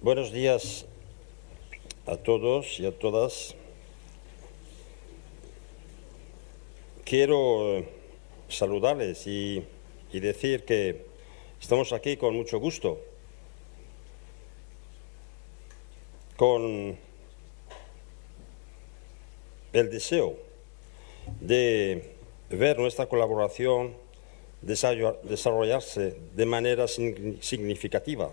Buenos días a todos y a todas. Quiero saludarles y decir que estamos aquí con mucho gusto, con el deseo de ver nuestra colaboración desarrollarse de manera significativa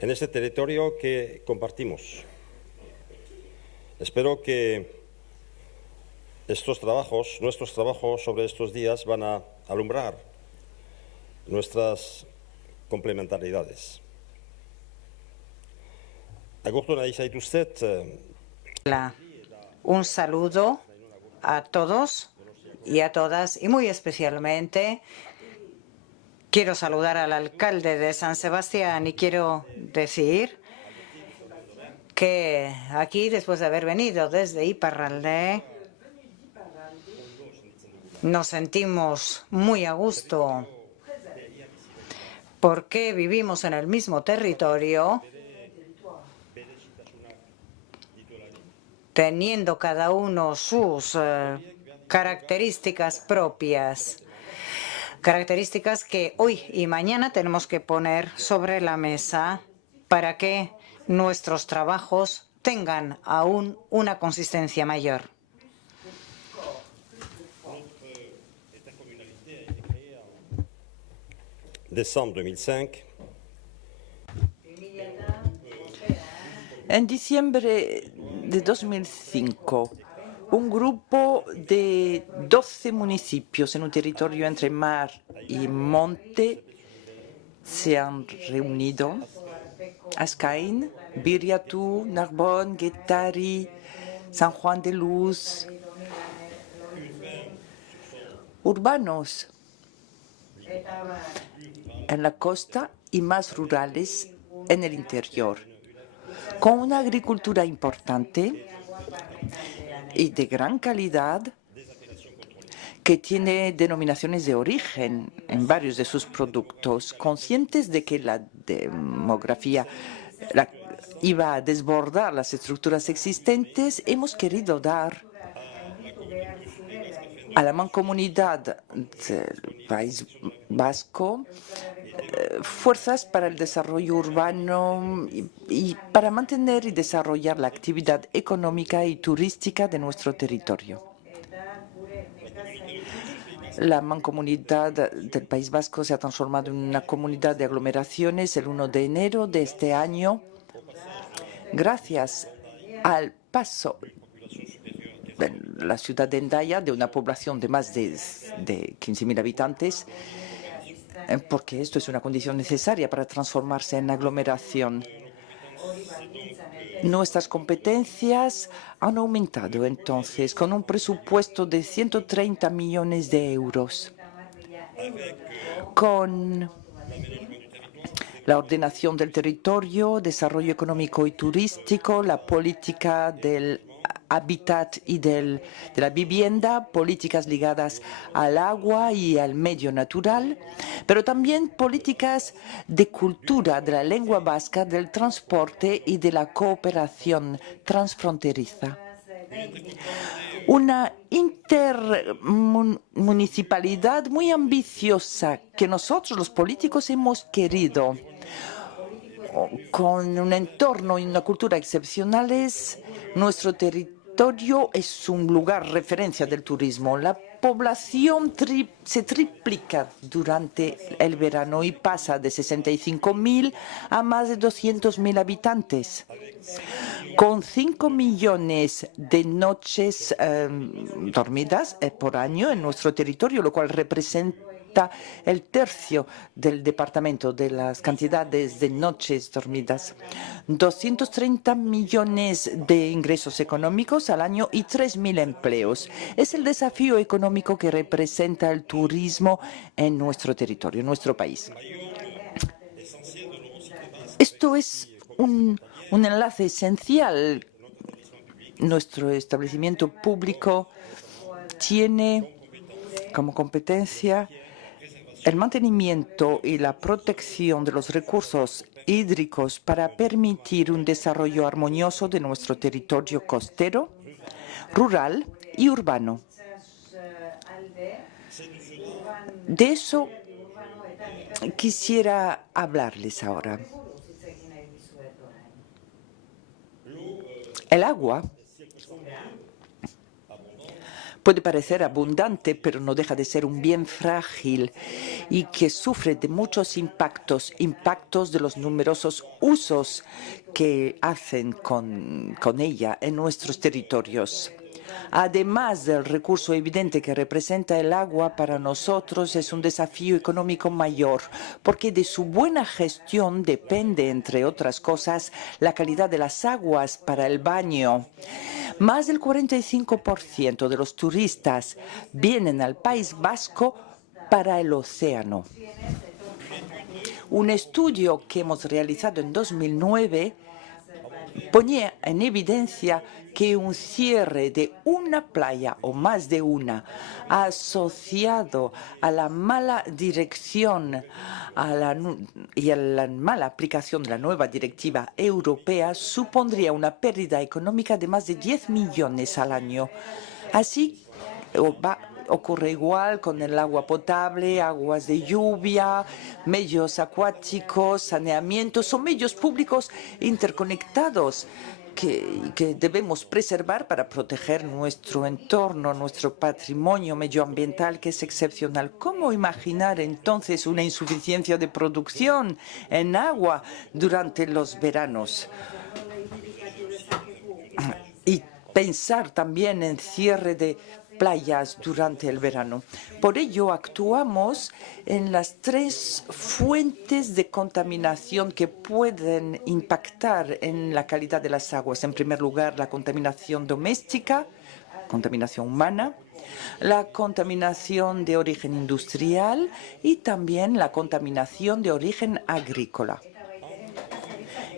en este territorio que compartimos. Espero que nuestros trabajos sobre estos días van a alumbrar nuestras complementariedades. Un saludo a todos y a todas, y muy especialmente quiero saludar al alcalde de San Sebastián y quiero decir que aquí, después de haber venido desde Iparralde, nos sentimos muy a gusto porque vivimos en el mismo territorio, teniendo cada uno sus características propias, características que hoy y mañana tenemos que poner sobre la mesa para que nuestros trabajos tengan aún una consistencia mayor. Décembre 2005. En diciembre de 2005, un grupo de 12 municipios en un territorio entre mar y monte se han reunido. Ascaín, Biriatu, Narbonne, Guettari, San Juan de Luz, urbanos en la costa y más rurales en el interior, con una agricultura importante y de gran calidad que tiene denominaciones de origen en varios de sus productos, conscientes de que la demografía iba a desbordar las estructuras existentes. Hemos querido dar a la mancomunidad del País Vasco fuerzas para el desarrollo urbano y para mantener y desarrollar la actividad económica y turística de nuestro territorio. La mancomunidad del País Vasco se ha transformado en una comunidad de aglomeraciones el 1 de enero de este año, gracias al paso en la ciudad de Hendaya de una población de más de 15.000 habitantes, porque esto es una condición necesaria para transformarse en aglomeración. Nuestras competencias han aumentado entonces con un presupuesto de 130 millones de euros, con la ordenación del territorio, desarrollo económico y turístico, la política del hábitat y de la vivienda, políticas ligadas al agua y al medio natural, pero también políticas de cultura, de la lengua vasca, del transporte y de la cooperación transfronteriza. Una intermunicipalidad muy ambiciosa que nosotros los políticos hemos querido, con un entorno y una cultura excepcionales. Nuestro territorio es un lugar referencia del turismo. La población se triplica durante el verano y pasa de 65.000 a más de 200.000 habitantes, con 5 millones de noches dormidas por año en nuestro territorio, lo cual representa el tercio del departamento de las cantidades de noches dormidas. 230 millones de ingresos económicos al año y 3.000 empleos. Es el desafío económico que representa el turismo en nuestro territorio, en nuestro país. Esto es un enlace esencial. Nuestro establecimiento público tiene como competencia el mantenimiento y la protección de los recursos hídricos para permitir un desarrollo armonioso de nuestro territorio costero, rural y urbano. De eso quisiera hablarles ahora. El agua puede parecer abundante, pero no deja de ser un bien frágil y que sufre de muchos impactos de los numerosos usos que hacen con ella en nuestros territorios. Además del recurso evidente que representa el agua, para nosotros es un desafío económico mayor, porque de su buena gestión depende, entre otras cosas, la calidad de las aguas para el baño. Más del 45% de los turistas vienen al País Vasco para el océano. Un estudio que hemos realizado en 2009 ponía en evidencia que un cierre de una playa o más de una asociado a la mala dirección y a la mala aplicación de la nueva directiva europea supondría una pérdida económica de más de 10 millones al año. Así ocurre igual con el agua potable, aguas de lluvia, medios acuáticos, saneamiento. Son medios públicos interconectados que debemos preservar para proteger nuestro entorno, nuestro patrimonio medioambiental, que es excepcional. ¿Cómo imaginar entonces una insuficiencia de producción en agua durante los veranos? Y pensar también en cierre de playas durante el verano. Por ello, actuamos en las 3 fuentes de contaminación que pueden impactar en la calidad de las aguas. En primer lugar, la contaminación doméstica, contaminación humana, la contaminación de origen industrial y también la contaminación de origen agrícola.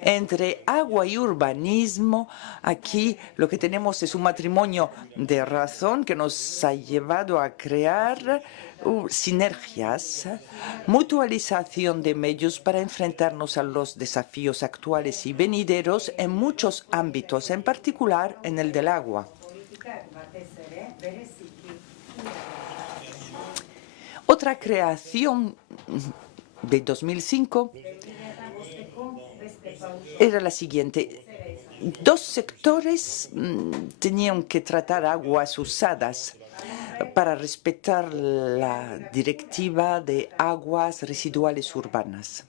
Entre agua y urbanismo, aquí lo que tenemos es un matrimonio de razón que nos ha llevado a crear sinergias, mutualización de medios para enfrentarnos a los desafíos actuales y venideros en muchos ámbitos, en particular en el del agua. Otra creación de 2005 era la siguiente. 2 sectores tenían que tratar aguas usadas para respetar la directiva de aguas residuales urbanas.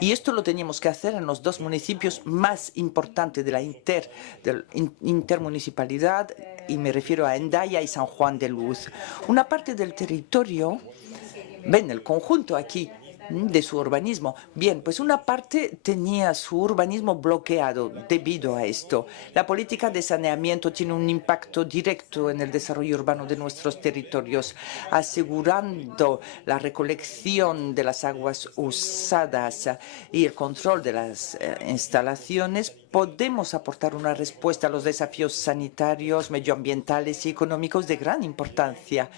Y esto lo teníamos que hacer en los 2 municipios más importantes de la intermunicipalidad, y me refiero a Hendaya y San Juan de Luz. Una parte del territorio, ven el conjunto aquí, de su urbanismo. Bien, pues una parte tenía su urbanismo bloqueado debido a esto. La política de saneamiento tiene un impacto directo en el desarrollo urbano de nuestros territorios, asegurando la recolección de las aguas usadas y el control de las instalaciones. Podemos aportar una respuesta a los desafíos sanitarios, medioambientales y económicos de gran importancia.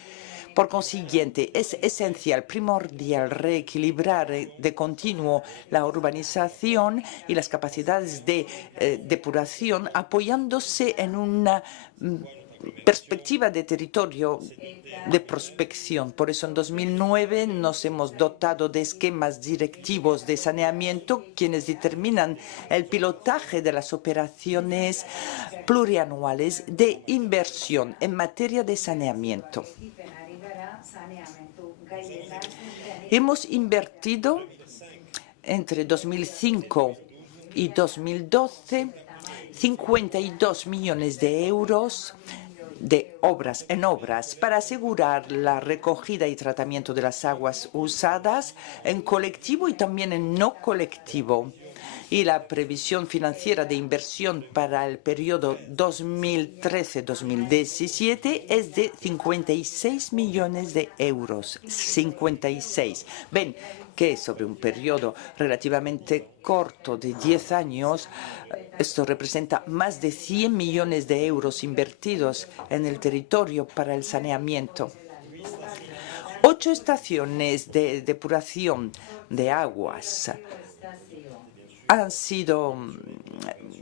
Por consiguiente, es esencial, primordial, reequilibrar de continuo la urbanización y las capacidades de depuración, apoyándose en una perspectiva de territorio de prospección. Por eso, en 2009 nos hemos dotado de esquemas directivos de saneamiento, quienes determinan el pilotaje de las operaciones plurianuales de inversión en materia de saneamiento. Hemos invertido entre 2005 y 2012 52 millones de euros en obras para asegurar la recogida y tratamiento de las aguas usadas en colectivo y también en no colectivo. Y la previsión financiera de inversión para el periodo 2013-2017 es de 56 millones de euros. 56. Ven que sobre un periodo relativamente corto de 10 años, esto representa más de 100 millones de euros invertidos en el territorio para el saneamiento. 8 estaciones de depuración de aguas han sido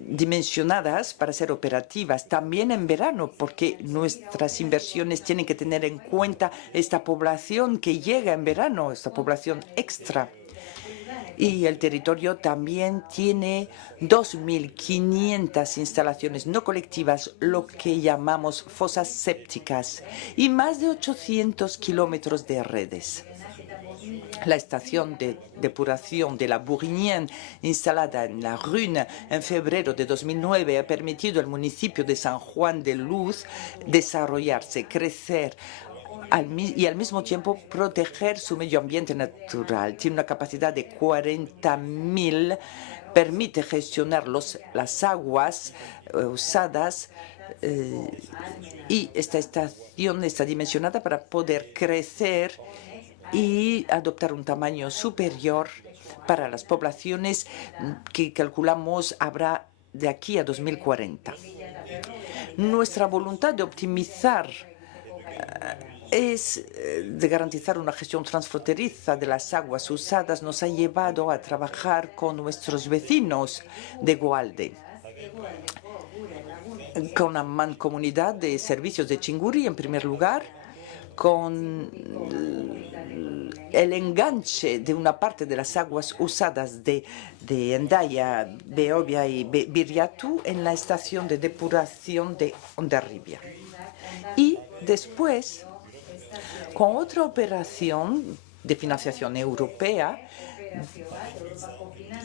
dimensionadas para ser operativas también en verano, porque nuestras inversiones tienen que tener en cuenta esta población que llega en verano, esta población extra. Y el territorio también tiene 2.500 instalaciones no colectivas, lo que llamamos fosas sépticas, y más de 800 kilómetros de redes. La estación de depuración de la Bourrienne, instalada en la Rune en febrero de 2009, ha permitido al municipio de San Juan de Luz desarrollarse, crecer y al mismo tiempo proteger su medio ambiente natural. Tiene una capacidad de 40.000, permite gestionar las aguas usadas y esta estación está dimensionada para poder crecer y adoptar un tamaño superior para las poblaciones que calculamos habrá de aquí a 2040. Nuestra voluntad de optimizar es de garantizar una gestión transfronteriza de las aguas usadas nos ha llevado a trabajar con nuestros vecinos de Gualde, con la mancomunidad de servicios de Chinguri en primer lugar, con el enganche de una parte de las aguas usadas de Hendaya, Beobia y Biriatu en la estación de depuración de Hondarribia. Y después, con otra operación de financiación europea,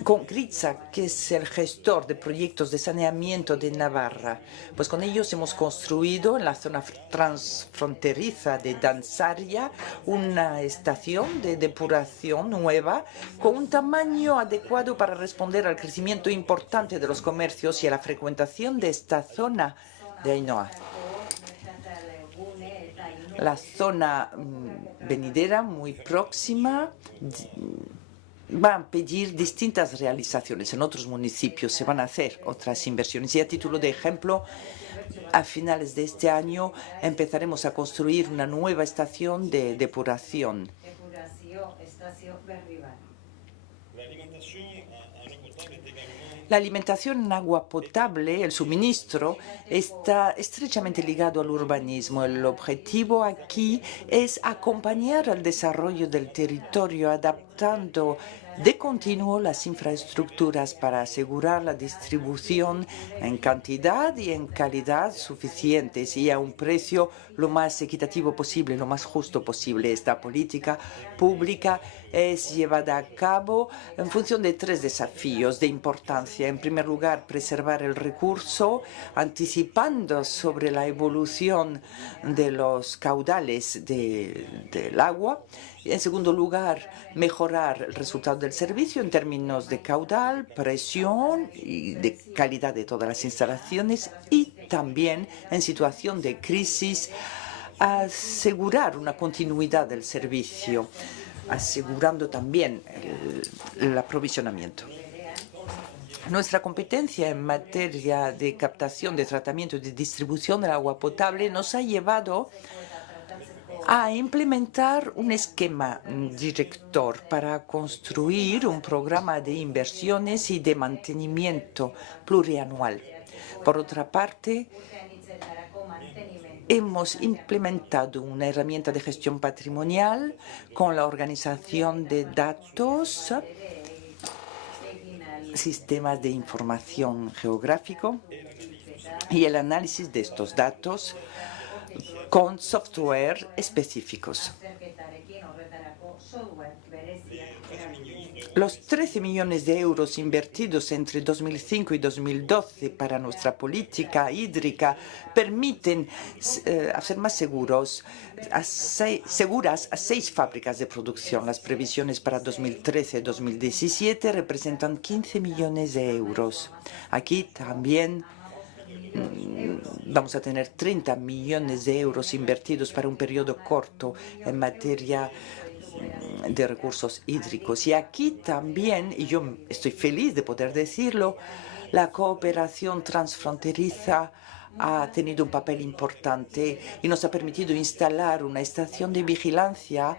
con Gritza, que es el gestor de proyectos de saneamiento de Navarra, pues con ellos hemos construido en la zona transfronteriza de Danzaria una estación de depuración nueva con un tamaño adecuado para responder al crecimiento importante de los comercios y a la frecuentación de esta zona de Ainhoa. La zona venidera, muy próxima, va a pedir distintas realizaciones. En otros municipios se van a hacer otras inversiones. Y a título de ejemplo, a finales de este año empezaremos a construir una nueva estación de depuración. La alimentación en agua potable, el suministro, está estrechamente ligado al urbanismo. El objetivo aquí es acompañar al desarrollo del territorio, adaptando de continuo las infraestructuras para asegurar la distribución en cantidad y en calidad suficientes y a un precio lo más equitativo posible, lo más justo posible. Esta política pública es llevada a cabo en función de tres desafíos de importancia. En primer lugar, preservar el recurso, anticipando sobre la evolución de los caudales del agua. En segundo lugar, mejorar el resultado del servicio en términos de caudal, presión y de calidad de todas las instalaciones. Y también, en situación de crisis, asegurar una continuidad del servicio, asegurando también el aprovisionamiento. Nuestra competencia en materia de captación, de tratamiento y de distribución del agua potable nos ha llevado a implementar un esquema director para construir un programa de inversiones y de mantenimiento plurianual. Por otra parte, hemos implementado una herramienta de gestión patrimonial con la organización de datos, sistemas de información geográfico y el análisis de estos datos con software específicos. Los 13 millones de euros invertidos entre 2005 y 2012 para nuestra política hídrica permiten hacer más seguras a 6 fábricas de producción. Las previsiones para 2013 y 2017 representan 15 millones de euros. Aquí también vamos a tener 30 millones de euros invertidos para un periodo corto en materia de recursos hídricos. Y aquí también, y yo estoy feliz de poder decirlo, la cooperación transfronteriza ha tenido un papel importante y nos ha permitido instalar una estación de vigilancia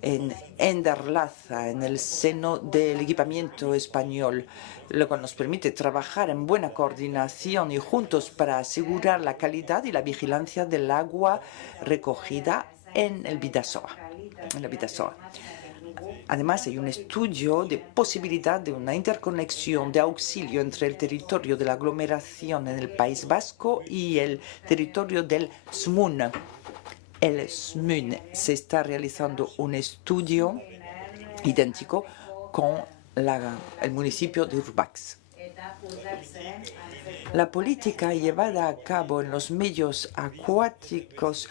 en Enderlaza, en el seno del equipamiento español, lo cual nos permite trabajar en buena coordinación y juntos para asegurar la calidad y la vigilancia del agua recogida en el Bidasoa. Además, hay un estudio de posibilidad de una interconexión de auxilio entre el territorio de la aglomeración en el País Vasco y el territorio del SMUN. El SMUN se está realizando un estudio idéntico con el municipio de Urbax. La política llevada a cabo en los medios acuáticos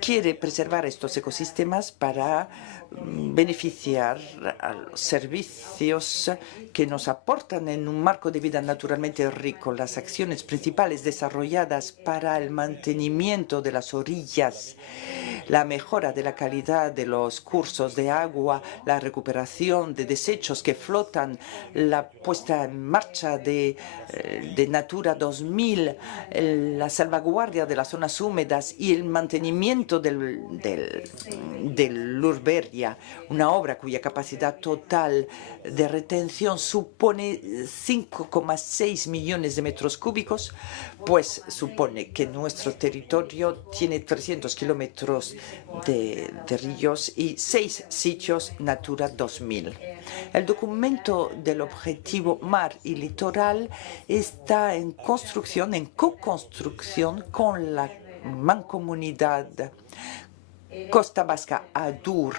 quiere preservar estos ecosistemas para beneficiar a los servicios que nos aportan en un marco de vida naturalmente rico. Las acciones principales desarrolladas para el mantenimiento de las orillas, la mejora de la calidad de los cursos de agua, la recuperación de desechos que flotan, la puesta en marcha de Natura 2000, la salvaguardia de las zonas húmedas y el mantenimiento del Lurberia, una obra cuya capacidad total de retención supone 5,6 millones de metros cúbicos, pues supone que nuestro territorio tiene 300 kilómetros de ríos y 6 sitios Natura 2000. El documento del objetivo mar y litoral está en construcción, en co-construcción con la mancomunidad Costa Vasca ADUR,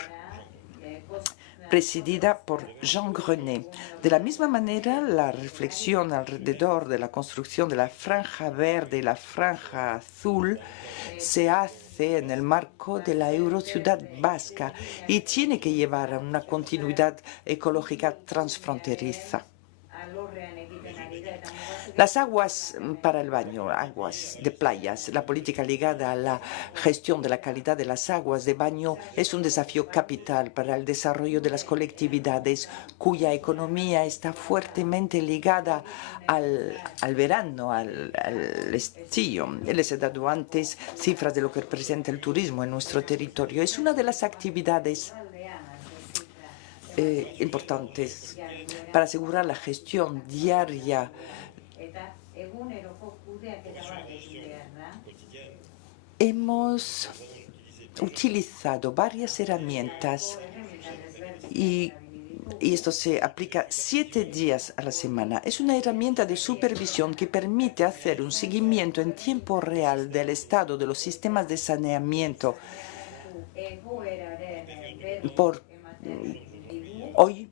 presidida por Jean Grenet. De la misma manera, la reflexión alrededor de la construcción de la franja verde y la franja azul se hace en el marco de la Eurociudad vasca y tiene que llevar a una continuidad ecológica transfronteriza. Las aguas para el baño, aguas de playas, la política ligada a la gestión de la calidad de las aguas de baño es un desafío capital para el desarrollo de las colectividades cuya economía está fuertemente ligada al verano, al estío. Les he dado antes cifras de lo que representa el turismo en nuestro territorio. Es una de las actividades importantes para asegurar la gestión diaria hemos utilizado varias herramientas y esto se aplica 7 días a la semana. Es una herramienta de supervisión que permite hacer un seguimiento en tiempo real del estado de los sistemas de saneamiento. Hoy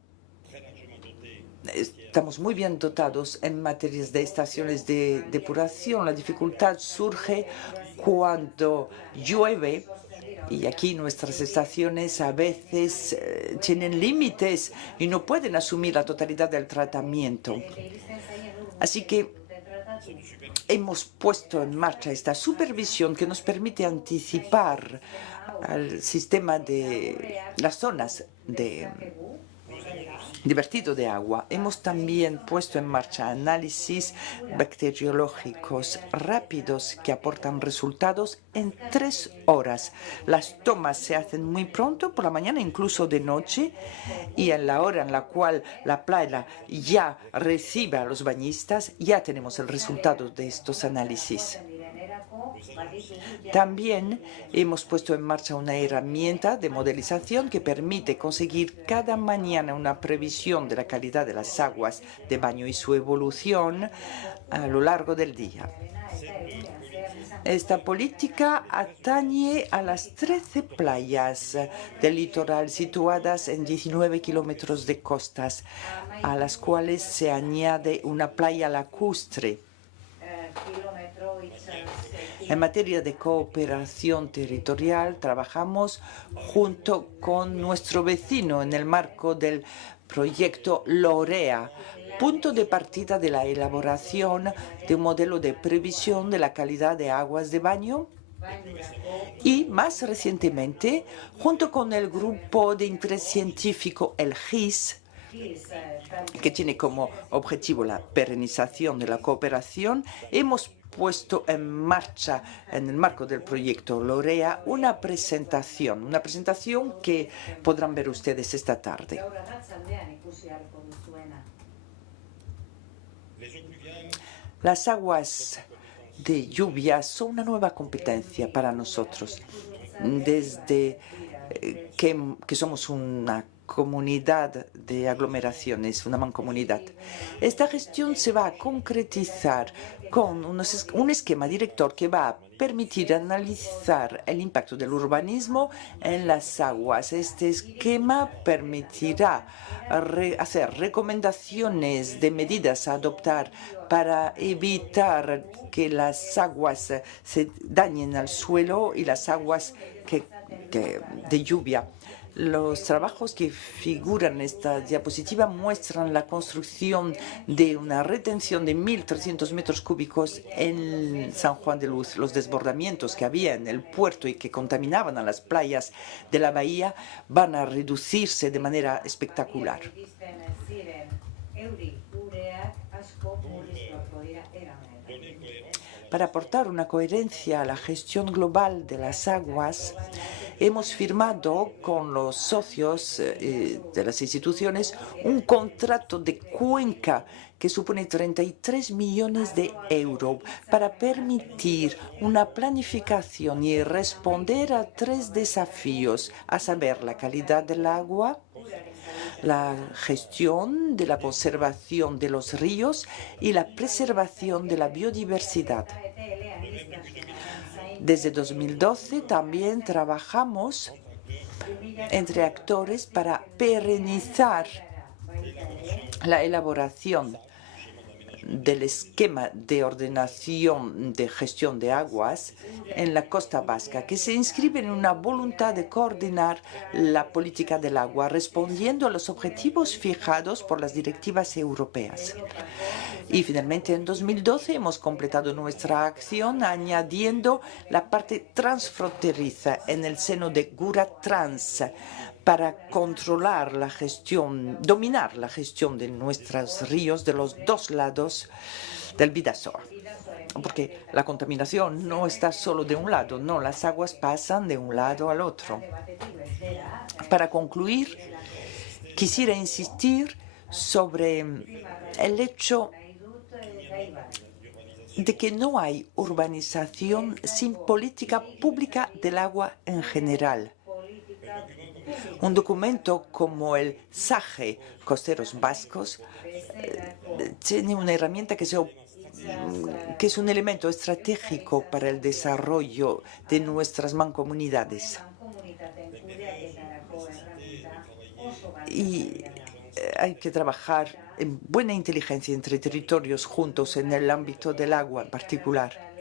estamos muy bien dotados en materias de estaciones de depuración. La dificultad surge cuando llueve y aquí nuestras estaciones a veces tienen límites y no pueden asumir la totalidad del tratamiento. Así que hemos puesto en marcha esta supervisión que nos permite anticipar al sistema de las zonas de vertido de agua. Hemos también puesto en marcha análisis bacteriológicos rápidos que aportan resultados en 3 horas. Las tomas se hacen muy pronto, por la mañana, incluso de noche, y en la hora en la cual la playa ya recibe a los bañistas, ya tenemos el resultado de estos análisis. También hemos puesto en marcha una herramienta de modelización que permite conseguir cada mañana una previsión de la calidad de las aguas de baño y su evolución a lo largo del día. Esta política atañe a las 13 playas del litoral situadas en 19 kilómetros de costas, a las cuales se añade una playa lacustre. En materia de cooperación territorial, trabajamos junto con nuestro vecino en el marco del proyecto LOREA, punto de partida de la elaboración de un modelo de previsión de la calidad de aguas de baño. Y más recientemente, junto con el grupo de interés científico, el GIS, que tiene como objetivo la perenización de la cooperación, hemos puesto en marcha, en el marco del proyecto Lorea, una presentación que podrán ver ustedes esta tarde. Las aguas de lluvia son una nueva competencia para nosotros. Desde que somos una comunidad de aglomeraciones, una mancomunidad. Esta gestión se va a concretizar con un esquema director que va a permitir analizar el impacto del urbanismo en las aguas. Este esquema permitirá hacer recomendaciones de medidas a adoptar para evitar que las aguas se dañen al suelo y las aguas de lluvia. Los trabajos que figuran en esta diapositiva muestran la construcción de una retención de 1.300 metros cúbicos en San Juan de Luz. Los desbordamientos que había en el puerto y que contaminaban a las playas de la bahía van a reducirse de manera espectacular. Para aportar una coherencia a la gestión global de las aguas, hemos firmado con los socios de las instituciones un contrato de cuenca que supone 33 millones de euros para permitir una planificación y responder a 3 desafíos, a saber, la calidad del agua, la gestión de la conservación de los ríos y la preservación de la biodiversidad. Desde 2012 también trabajamos entre actores para perenizar la elaboración del esquema de ordenación de gestión de aguas en la costa vasca, que se inscribe en una voluntad de coordinar la política del agua, respondiendo a los objetivos fijados por las directivas europeas. Y finalmente, en 2012 hemos completado nuestra acción añadiendo la parte transfronteriza en el seno de Guratrans para controlar la gestión, dominar la gestión de nuestros ríos de los 2 lados del Bidasoa. Porque la contaminación no está solo de un lado, no, las aguas pasan de un lado al otro. Para concluir, quisiera insistir sobre el hecho de que no hay urbanización sin política pública del agua en general. Un documento como el SAGE Costeros Vascos tiene una herramienta que es un elemento estratégico para el desarrollo de nuestras mancomunidades. Y hay que trabajar en buena inteligencia entre territorios juntos en el ámbito del agua en particular.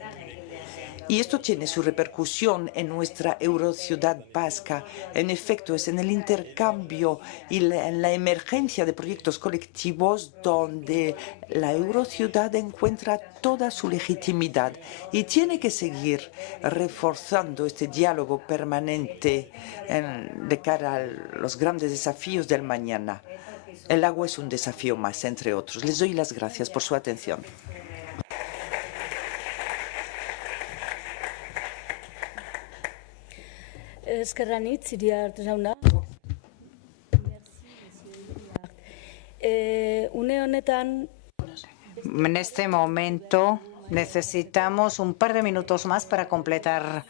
Y esto tiene su repercusión en nuestra eurociudad vasca. En efecto, es en el intercambio y en la emergencia de proyectos colectivos donde la eurociudad encuentra toda su legitimidad y tiene que seguir reforzando este diálogo permanente de cara a los grandes desafíos del mañana. El agua es un desafío más, entre otros. Les doy las gracias por su atención. Eskerranit, Iriart jauna. Une honetan. En este momento necesitamos un par de minutos más para completar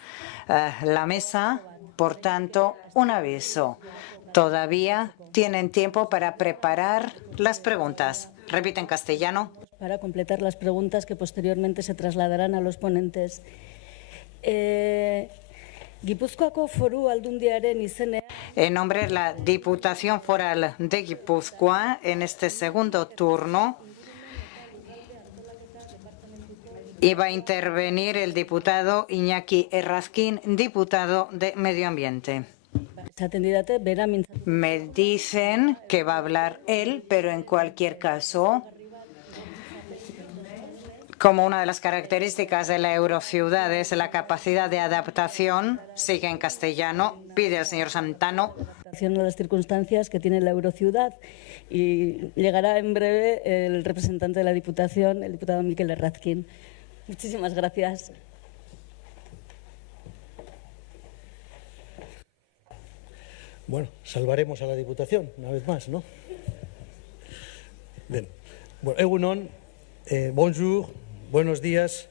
la mesa. Por tanto, un aviso. Todavía tienen tiempo para preparar las preguntas. Repite en castellano. Para completar las preguntas que posteriormente se trasladarán a los ponentes. Gipuzkoako Foru Aldundiaren izenean. En nombre de la Diputación Foral de Guipúzcoa, en este segundo turno, iba a intervenir el diputado Iñaki Errazkin, diputado de Medio Ambiente. Me dicen que va a hablar él, pero en cualquier caso, como una de las características de la eurociudad es la capacidad de adaptación, sigue en castellano, pide al señor Santano. a las circunstancias que tiene la Eurociudad. Y llegará en breve el representante de la Diputación, el diputado Mikel Errazkin. Muchísimas gracias. Bueno, salvaremos a la Diputación, una vez más, ¿no? Bien. Bueno, egunon, bonjour, buenos días.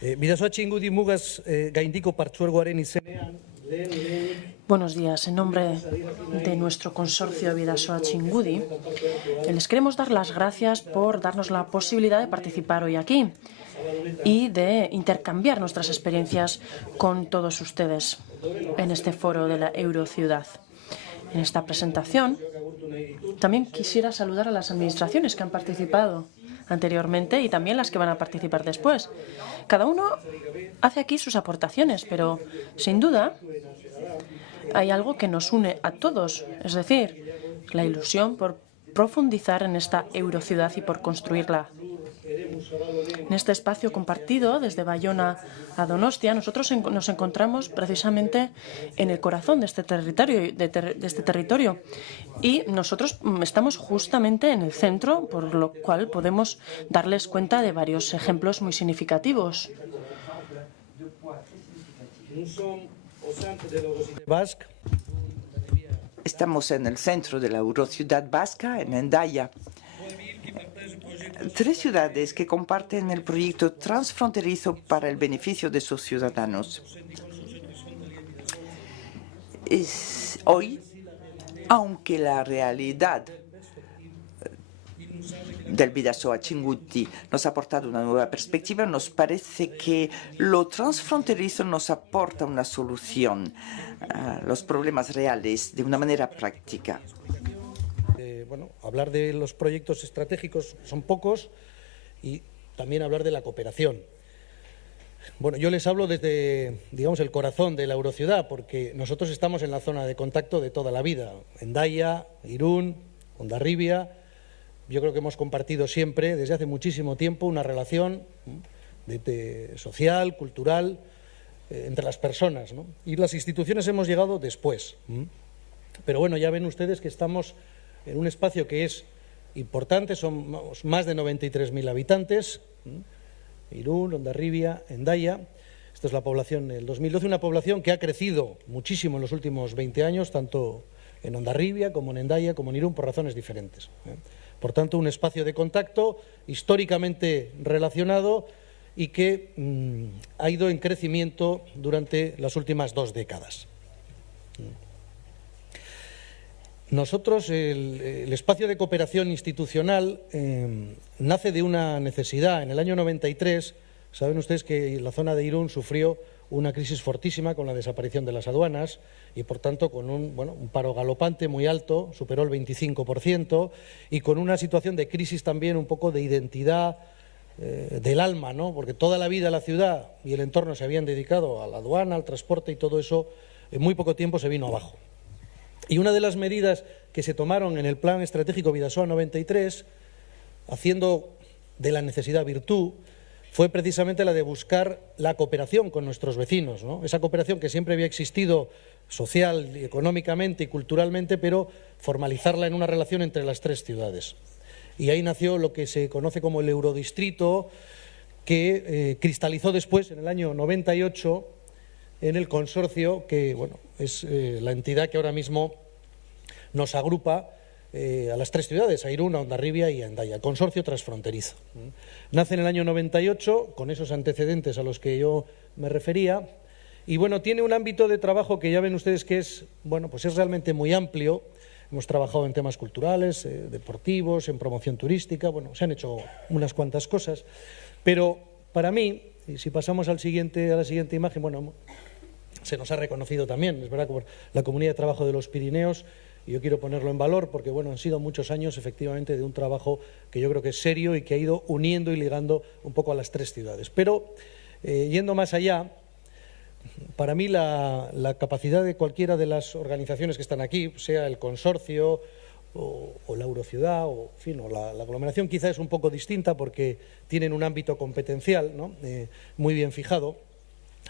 Bidasoa Txingudi mugaz gaindiko partzuergoaren izenean. Buenos días. En nombre de nuestro consorcio Bidasoa Txingudi, les queremos dar las gracias por darnos la posibilidad de participar hoy aquí y de intercambiar nuestras experiencias con todos ustedes en este foro de la Eurociudad. En esta presentación también quisiera saludar a las administraciones que han participado anteriormente y también las que van a participar después. Cada uno hace aquí sus aportaciones, pero sin duda hay algo que nos une a todos, es decir, la ilusión por profundizar en esta Eurociudad y por construirla. En este espacio compartido, desde Bayona a Donostia, nosotros nos encontramos precisamente en el corazón de este territorio, y nosotros estamos justamente en el centro, por lo cual podemos darles cuenta de varios ejemplos muy significativos. Estamos en el centro de la Eurociudad vasca, en Hendaya. Tres ciudades que comparten el proyecto transfronterizo para el beneficio de sus ciudadanos. Hoy, aunque la realidad del Bidasoa Txingudi nos ha aportado una nueva perspectiva, nos parece que lo transfronterizo nos aporta una solución a los problemas reales de una manera práctica. Bueno, hablar de los proyectos estratégicos son pocos y también hablar de la cooperación. Bueno, yo les hablo desde, digamos, el corazón de la Eurociudad, porque nosotros estamos en la zona de contacto de toda la vida. Hendaya, Irún, Hondarribia. Yo creo que hemos compartido siempre, desde hace muchísimo tiempo, una relación social, cultural, entre las personas, ¿no? Y las instituciones hemos llegado después. Pero bueno, ya ven ustedes que estamos en un espacio que es importante, son más de 93.000 habitantes, Irún, Hondarribia, Hendaya. Esta es la población del 2012, una población que ha crecido muchísimo en los últimos 20 años, tanto en Hondarribia como en Hendaya, como en Irún, por razones diferentes. Por tanto, un espacio de contacto históricamente relacionado y que ha ido en crecimiento durante las últimas 2 décadas. Nosotros, el espacio de cooperación institucional nace de una necesidad. En el año 93, saben ustedes que la zona de Irún sufrió una crisis fortísima con la desaparición de las aduanas y, por tanto, con un paro galopante muy alto, superó el 25%, y con una situación de crisis también un poco de identidad del alma, ¿no? Porque toda la vida la ciudad y el entorno se habían dedicado a la aduana, al transporte, y todo eso en muy poco tiempo se vino abajo. Y una de las medidas que se tomaron en el Plan Estratégico Bidasoa 93, haciendo de la necesidad virtud, fue precisamente la de buscar la cooperación con nuestros vecinos, ¿no? Esa cooperación que siempre había existido social, económicamente y culturalmente, pero formalizarla en una relación entre las 3 ciudades. Y ahí nació lo que se conoce como el Eurodistrito, que cristalizó después, en el año 98, en el consorcio, que bueno, es la entidad que ahora mismo nos agrupa a las 3 ciudades, a Irún, a Hondarribia y a Hendaya, el consorcio transfronterizo. Nace en el año 98, con esos antecedentes a los que yo me refería, y bueno, tiene un ámbito de trabajo que ya ven ustedes que es, bueno, pues es realmente muy amplio. Hemos trabajado en temas culturales, deportivos, en promoción turística, bueno, se han hecho unas cuantas cosas, pero para mí, y si pasamos a la siguiente imagen, bueno, se nos ha reconocido también, es verdad, por la Comunidad de Trabajo de los Pirineos, y yo quiero ponerlo en valor porque, bueno, han sido muchos años, efectivamente, de un trabajo que yo creo que es serio y que ha ido uniendo y ligando un poco a las 3 ciudades. Pero, yendo más allá, para mí la capacidad de cualquiera de las organizaciones que están aquí, sea el consorcio o la Eurociudad, o, en fin, o la aglomeración, quizá es un poco distinta porque tienen un ámbito competencial, ¿no? Muy bien fijado.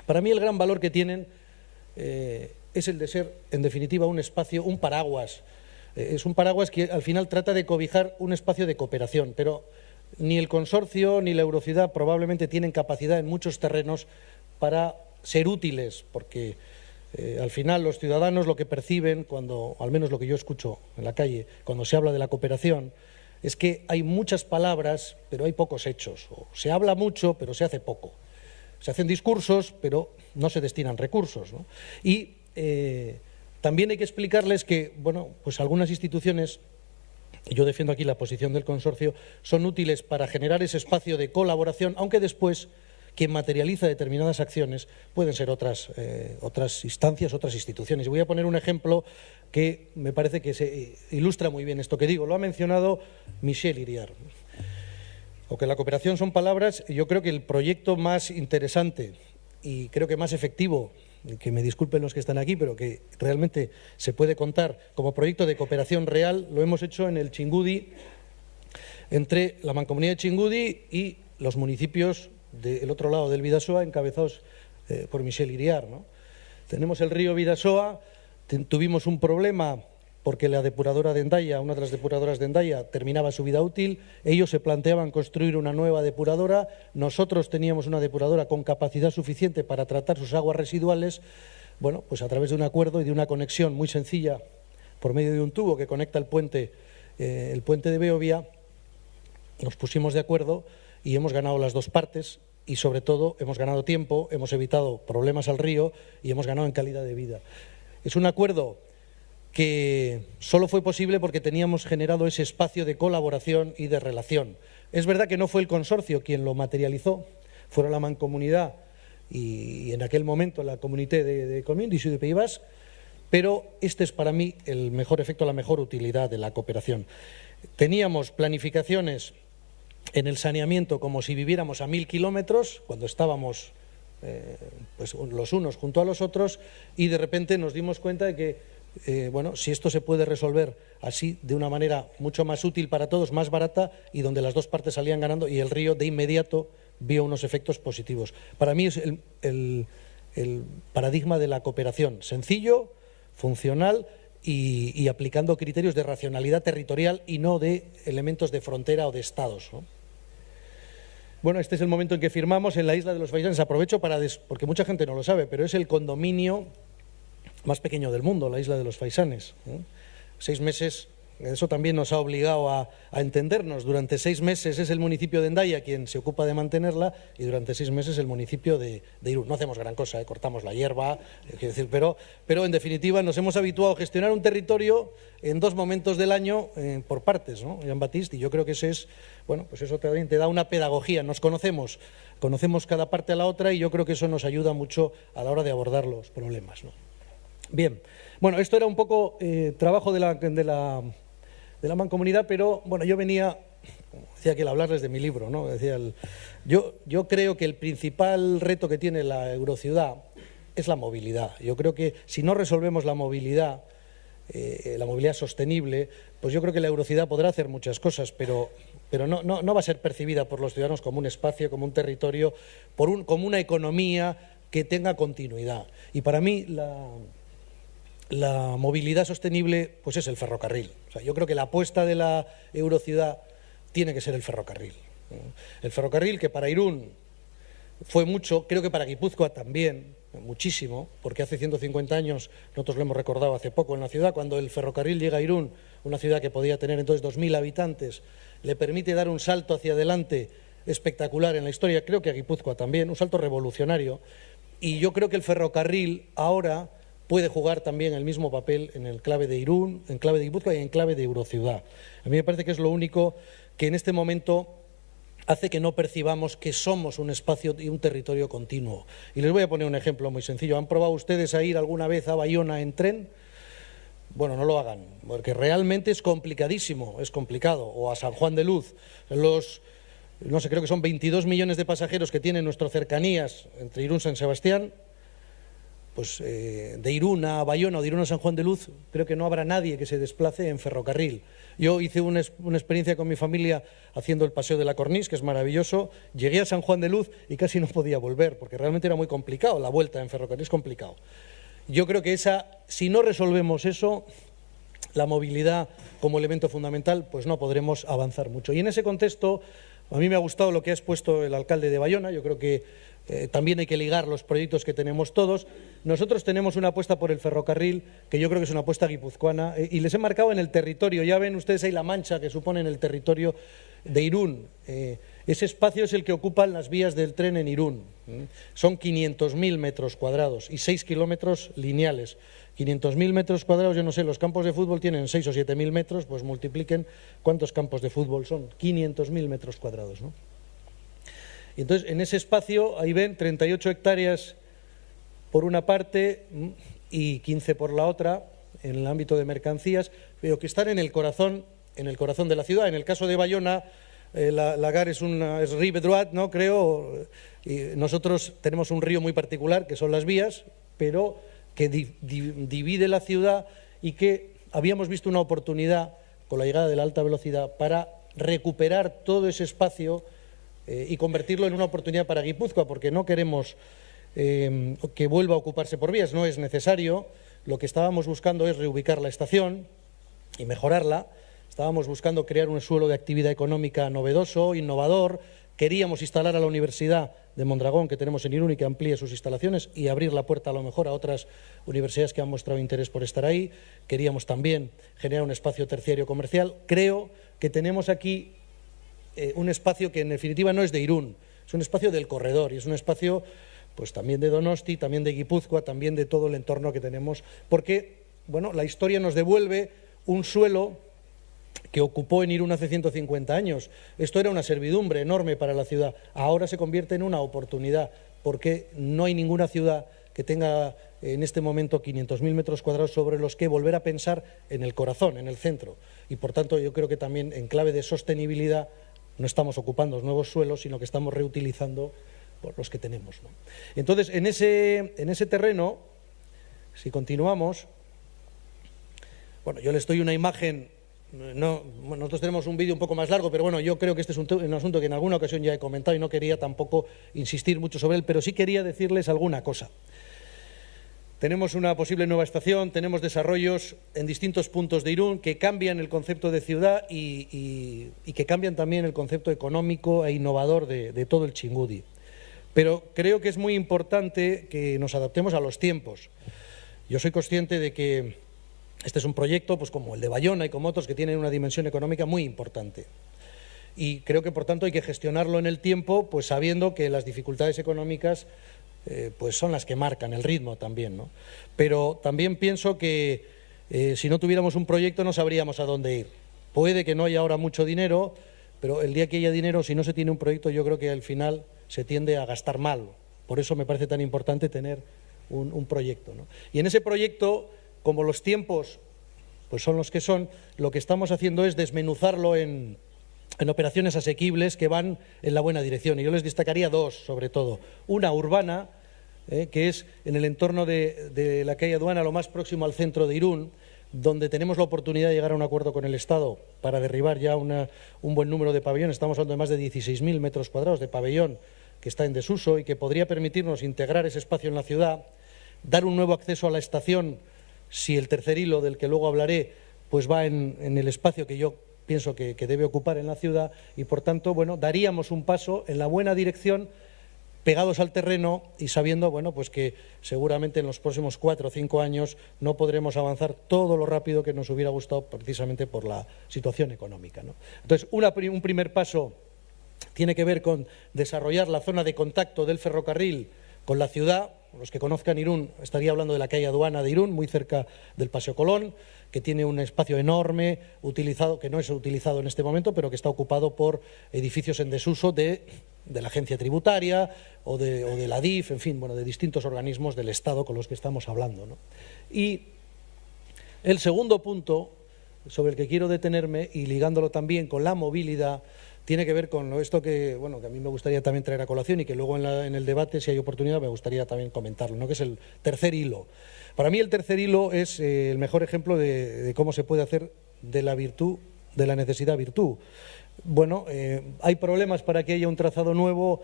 Para mí el gran valor que tienen es el de ser, en definitiva, un espacio, un paraguas. Es un paraguas que al final trata de cobijar un espacio de cooperación, pero ni el consorcio ni la Eurociudad probablemente tienen capacidad en muchos terrenos para ser útiles, porque al final los ciudadanos lo que perciben, cuando, al menos lo que yo escucho en la calle, cuando se habla de la cooperación, es que hay muchas palabras, pero hay pocos hechos. O se habla mucho, pero se hace poco. Se hacen discursos, pero no se destinan recursos, ¿no? Y también hay que explicarles que, bueno, pues algunas instituciones, yo defiendo aquí la posición del consorcio, son útiles para generar ese espacio de colaboración, aunque después quien materializa determinadas acciones pueden ser otras instancias, otras instituciones. Y voy a poner un ejemplo que me parece que se ilustra muy bien esto que digo. Lo ha mencionado Michel Iriart. Aunque la cooperación son palabras, yo creo que el proyecto más interesante y creo que más efectivo, que me disculpen los que están aquí, pero que realmente se puede contar como proyecto de cooperación real, lo hemos hecho en el Txingudi, entre la Mancomunidad de Txingudi y los municipios del otro lado del Bidasoa, encabezados por Michel Iriart, ¿no? Tenemos el río Bidasoa, tuvimos un problema porque la depuradora de Hendaya, una de las depuradoras de Hendaya, terminaba su vida útil. Ellos se planteaban construir una nueva depuradora. Nosotros teníamos una depuradora con capacidad suficiente para tratar sus aguas residuales. Bueno, pues a través de un acuerdo y de una conexión muy sencilla por medio de un tubo que conecta el puente de Beovia, nos pusimos de acuerdo y hemos ganado las dos partes y, sobre todo, hemos ganado tiempo, hemos evitado problemas al río y hemos ganado en calidad de vida. Es un acuerdo que solo fue posible porque teníamos generado ese espacio de colaboración y de relación. Es verdad que no fue el consorcio quien lo materializó, fueron la Mancomunidad y en aquel momento la Communauté de Communes du Sud du Pays Basque, pero este es para mí el mejor efecto, la mejor utilidad de la cooperación. Teníamos planificaciones en el saneamiento como si viviéramos a 1000 kilómetros, cuando estábamos pues los unos junto a los otros, y de repente nos dimos cuenta de que bueno, si esto se puede resolver así, de una manera mucho más útil para todos, más barata, y donde las dos partes salían ganando, y el río de inmediato vio unos efectos positivos. Para mí es el paradigma de la cooperación, sencillo, funcional y aplicando criterios de racionalidad territorial y no de elementos de frontera o de estados, ¿no? Bueno, este es el momento en que firmamos en la isla de los Faisanes. Aprovecho porque mucha gente no lo sabe, pero es el condominio más pequeño del mundo, la isla de los Faisanes. 6 meses, eso también nos ha obligado a entendernos. Durante 6 meses es el municipio de Hendaya quien se ocupa de mantenerla y durante 6 meses el municipio de Irún. No hacemos gran cosa, cortamos la hierba, quiero decir, pero en definitiva nos hemos habituado a gestionar un territorio en 2 momentos del año por partes, ¿no, Jean-Baptiste? Y yo creo que eso es, bueno, pues eso también te da una pedagogía. Nos conocemos cada parte a la otra y yo creo que eso nos ayuda mucho a la hora de abordar los problemas, ¿no? Bien, bueno, esto era un poco trabajo de la mancomunidad, pero bueno, yo venía, decía que al hablarles de mi libro, ¿no? Decía yo creo que el principal reto que tiene la Eurociudad es la movilidad. Yo creo que si no resolvemos la movilidad sostenible, pues yo creo que la Eurociudad podrá hacer muchas cosas, pero no va a ser percibida por los ciudadanos como un espacio, como un territorio, como una economía que tenga continuidad. Y para mí la movilidad sostenible pues es el ferrocarril. O sea, yo creo que la apuesta de la Eurociudad tiene que ser el ferrocarril. El ferrocarril, que para Irún fue mucho, creo que para Guipúzcoa también, muchísimo, porque hace 150 años, nosotros lo hemos recordado hace poco en la ciudad, cuando el ferrocarril llega a Irún, una ciudad que podía tener entonces 2000 habitantes, le permite dar un salto hacia adelante espectacular en la historia, creo que a Guipúzcoa también, un salto revolucionario, y yo creo que el ferrocarril ahora puede jugar también el mismo papel en el clave de Irún, en clave de Guipúzcoa y en clave de Eurociudad. A mí me parece que es lo único que en este momento hace que no percibamos que somos un espacio y un territorio continuo. Y les voy a poner un ejemplo muy sencillo. ¿Han probado ustedes a ir alguna vez a Bayona en tren? Bueno, no lo hagan, porque realmente es complicadísimo, es complicado. O a San Juan de Luz. No sé, creo que son 22 millones de pasajeros que tienen nuestras cercanías entre Irún y San Sebastián. Pues de Irún a Bayona o de Irún a San Juan de Luz, creo que no habrá nadie que se desplace en ferrocarril. Yo hice una experiencia con mi familia haciendo el paseo de la Cornís, que es maravilloso. Llegué a San Juan de Luz y casi no podía volver, porque realmente era muy complicado. La vuelta en ferrocarril es complicado. yo creo que si no resolvemos eso, la movilidad como elemento fundamental, pues no podremos avanzar mucho. Y en ese contexto, a mí me ha gustado lo que ha expuesto el alcalde de Bayona. Yo creo que también hay que ligar los proyectos que tenemos todos. Nosotros tenemos una apuesta por el ferrocarril, que yo creo que es una apuesta guipuzcoana, y les he marcado en el territorio. Ya ven ustedes ahí la mancha que supone en el territorio de Irún. Ese espacio es el que ocupan las vías del tren en Irún. Son 500.000 metros cuadrados y 6 kilómetros lineales. 500.000 metros cuadrados, yo no sé, los campos de fútbol tienen 6 o 7.000 metros, pues multipliquen cuántos campos de fútbol son. 500.000 metros cuadrados, ¿no? Y entonces, en ese espacio, ahí ven, 38 hectáreas por una parte y 15 por la otra, en el ámbito de mercancías, pero que están en el corazón de la ciudad. En el caso de Bayona, la GAR es Rive Droit, ¿no? Creo, y nosotros tenemos un río muy particular, que son las vías, pero que divide la ciudad y que habíamos visto una oportunidad con la llegada de la alta velocidad para recuperar todo ese espacio y convertirlo en una oportunidad para Guipúzcoa, porque no queremos que vuelva a ocuparse por vías, no es necesario. Lo que estábamos buscando es reubicar la estación y mejorarla. Estábamos buscando crear un suelo de actividad económica novedoso, innovador. Queríamos instalar a la Universidad de Mondragón, que tenemos en Irún, y que amplíe sus instalaciones, y abrir la puerta a lo mejor a otras universidades que han mostrado interés por estar ahí. Queríamos también generar un espacio terciario comercial. Creo que tenemos aquí un espacio que en definitiva no es de Irún, es un espacio del corredor, y es un espacio pues también de Donosti, también de Guipúzcoa, también de todo el entorno que tenemos, porque bueno, la historia nos devuelve un suelo que ocupó en Irún hace 150 años. Esto era una servidumbre enorme para la ciudad. Ahora se convierte en una oportunidad, porque no hay ninguna ciudad que tenga en este momento 500.000 metros cuadrados sobre los que volver a pensar en el corazón, en el centro. Y por tanto yo creo que también en clave de sostenibilidad no estamos ocupando nuevos suelos, sino que estamos reutilizando los que tenemos, ¿no? Entonces, en ese terreno, si continuamos, bueno, yo les doy una imagen. No, bueno, nosotros tenemos un vídeo un poco más largo, pero bueno, yo creo que este es un asunto que en alguna ocasión ya he comentado y no quería tampoco insistir mucho sobre él, pero sí quería decirles alguna cosa. Tenemos una posible nueva estación, tenemos desarrollos en distintos puntos de Irún que cambian el concepto de ciudad y que cambian también el concepto económico e innovador de todo el Txingudi. Pero creo que es muy importante que nos adaptemos a los tiempos. Yo soy consciente de que este es un proyecto, pues como el de Bayona y como otros, que tienen una dimensión económica muy importante. Y creo que, por tanto, hay que gestionarlo en el tiempo, pues sabiendo que las dificultades económicas pues son las que marcan el ritmo también, ¿no? Pero también pienso que si no tuviéramos un proyecto no sabríamos a dónde ir. Puede que no haya ahora mucho dinero, pero el día que haya dinero, si no se tiene un proyecto, yo creo que al final se tiende a gastar mal. Por eso me parece tan importante tener un proyecto, ¿no? Y en ese proyecto, como los tiempos pues son los que son, lo que estamos haciendo es desmenuzarlo en operaciones asequibles que van en la buena dirección. Y yo les destacaría dos, sobre todo. Una urbana, que es en el entorno de la calle Aduana, lo más próximo al centro de Irún, donde tenemos la oportunidad de llegar a un acuerdo con el Estado para derribar ya un buen número de pabellones. Estamos hablando de más de 16.000 metros cuadrados de pabellón que está en desuso y que podría permitirnos integrar ese espacio en la ciudad, dar un nuevo acceso a la estación, si el tercer hilo, del que luego hablaré, pues va en el espacio que yo pienso que debe ocupar en la ciudad, y por tanto, bueno, daríamos un paso en la buena dirección, pegados al terreno y sabiendo, bueno, pues que seguramente en los próximos 4 o 5 años no podremos avanzar todo lo rápido que nos hubiera gustado, precisamente por la situación económica, ¿no? Entonces, un primer paso tiene que ver con desarrollar la zona de contacto del ferrocarril con la ciudad. Los que conozcan Irún, estaría hablando de la calle Aduana de Irún, muy cerca del Paseo Colón, que tiene un espacio enorme, utilizado, que no es utilizado en este momento, pero que está ocupado por edificios en desuso de la agencia tributaria o de la DIF, en fin, bueno, de distintos organismos del Estado con los que estamos hablando, ¿no? Y el segundo punto sobre el que quiero detenerme, y ligándolo también con la movilidad, tiene que ver con esto que, bueno, que a mí me gustaría también traer a colación y que luego en el debate, si hay oportunidad, me gustaría también comentarlo, ¿no? Que es el tercer hilo. Para mí el tercer hilo es el mejor ejemplo de cómo se puede hacer de la virtud, de la necesidad virtud. Bueno, hay problemas para que haya un trazado nuevo,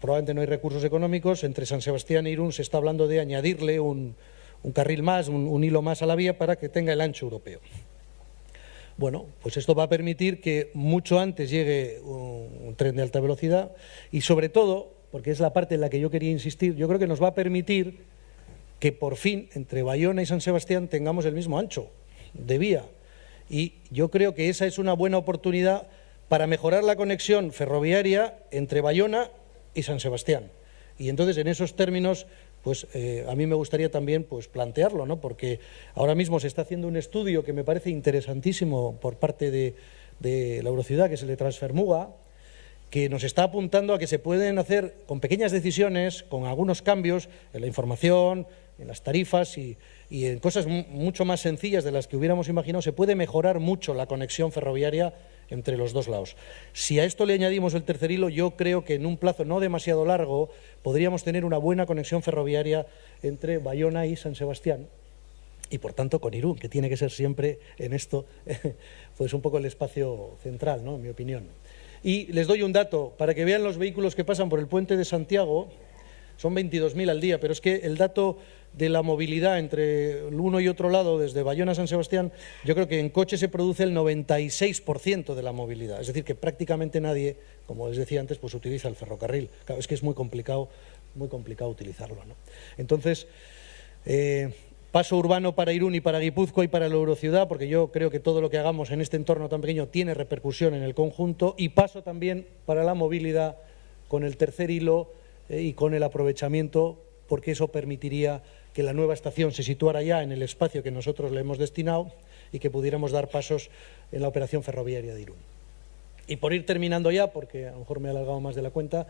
probablemente no hay recursos económicos. Entre San Sebastián e Irún se está hablando de añadirle un carril más, un hilo más a la vía para que tenga el ancho europeo. Bueno, pues esto va a permitir que mucho antes llegue un tren de alta velocidad y sobre todo, porque es la parte en la que yo quería insistir, yo creo que nos va a permitir que por fin entre Bayona y San Sebastián tengamos el mismo ancho de vía. Y yo creo que esa es una buena oportunidad para mejorar la conexión ferroviaria entre Bayona y San Sebastián. Y entonces, en esos términos, pues a mí me gustaría también pues, plantearlo, ¿no? Porque ahora mismo se está haciendo un estudio que me parece interesantísimo por parte de la Eurociudad, que es el de Transfermuga, que nos está apuntando a que se pueden hacer con pequeñas decisiones, con algunos cambios en la información, en las tarifas y en cosas mucho más sencillas de las que hubiéramos imaginado, se puede mejorar mucho la conexión ferroviaria entre los dos lados. Si a esto le añadimos el tercer hilo, yo creo que en un plazo no demasiado largo podríamos tener una buena conexión ferroviaria entre Bayona y San Sebastián y, por tanto, con Irún, que tiene que ser siempre en esto pues un poco el espacio central, ¿no? En mi opinión. Y les doy un dato, para que vean los vehículos que pasan por el puente de Santiago, son 22.000 al día, pero es que el dato de la movilidad entre uno y otro lado, desde Bayona a San Sebastián, yo creo que en coche se produce el 96% de la movilidad. Es decir, que prácticamente nadie, como les decía antes, pues utiliza el ferrocarril. Claro, es que es muy complicado utilizarlo, ¿no? Entonces, paso urbano para Irún y para Guipúzcoa y para la Eurociudad, porque yo creo que todo lo que hagamos en este entorno tan pequeño tiene repercusión en el conjunto, y paso también para la movilidad con el tercer hilo y con el aprovechamiento, porque eso permitiría que la nueva estación se situara ya en el espacio que nosotros le hemos destinado y que pudiéramos dar pasos en la operación ferroviaria de Irún. Y por ir terminando ya, porque a lo mejor me he alargado más de la cuenta,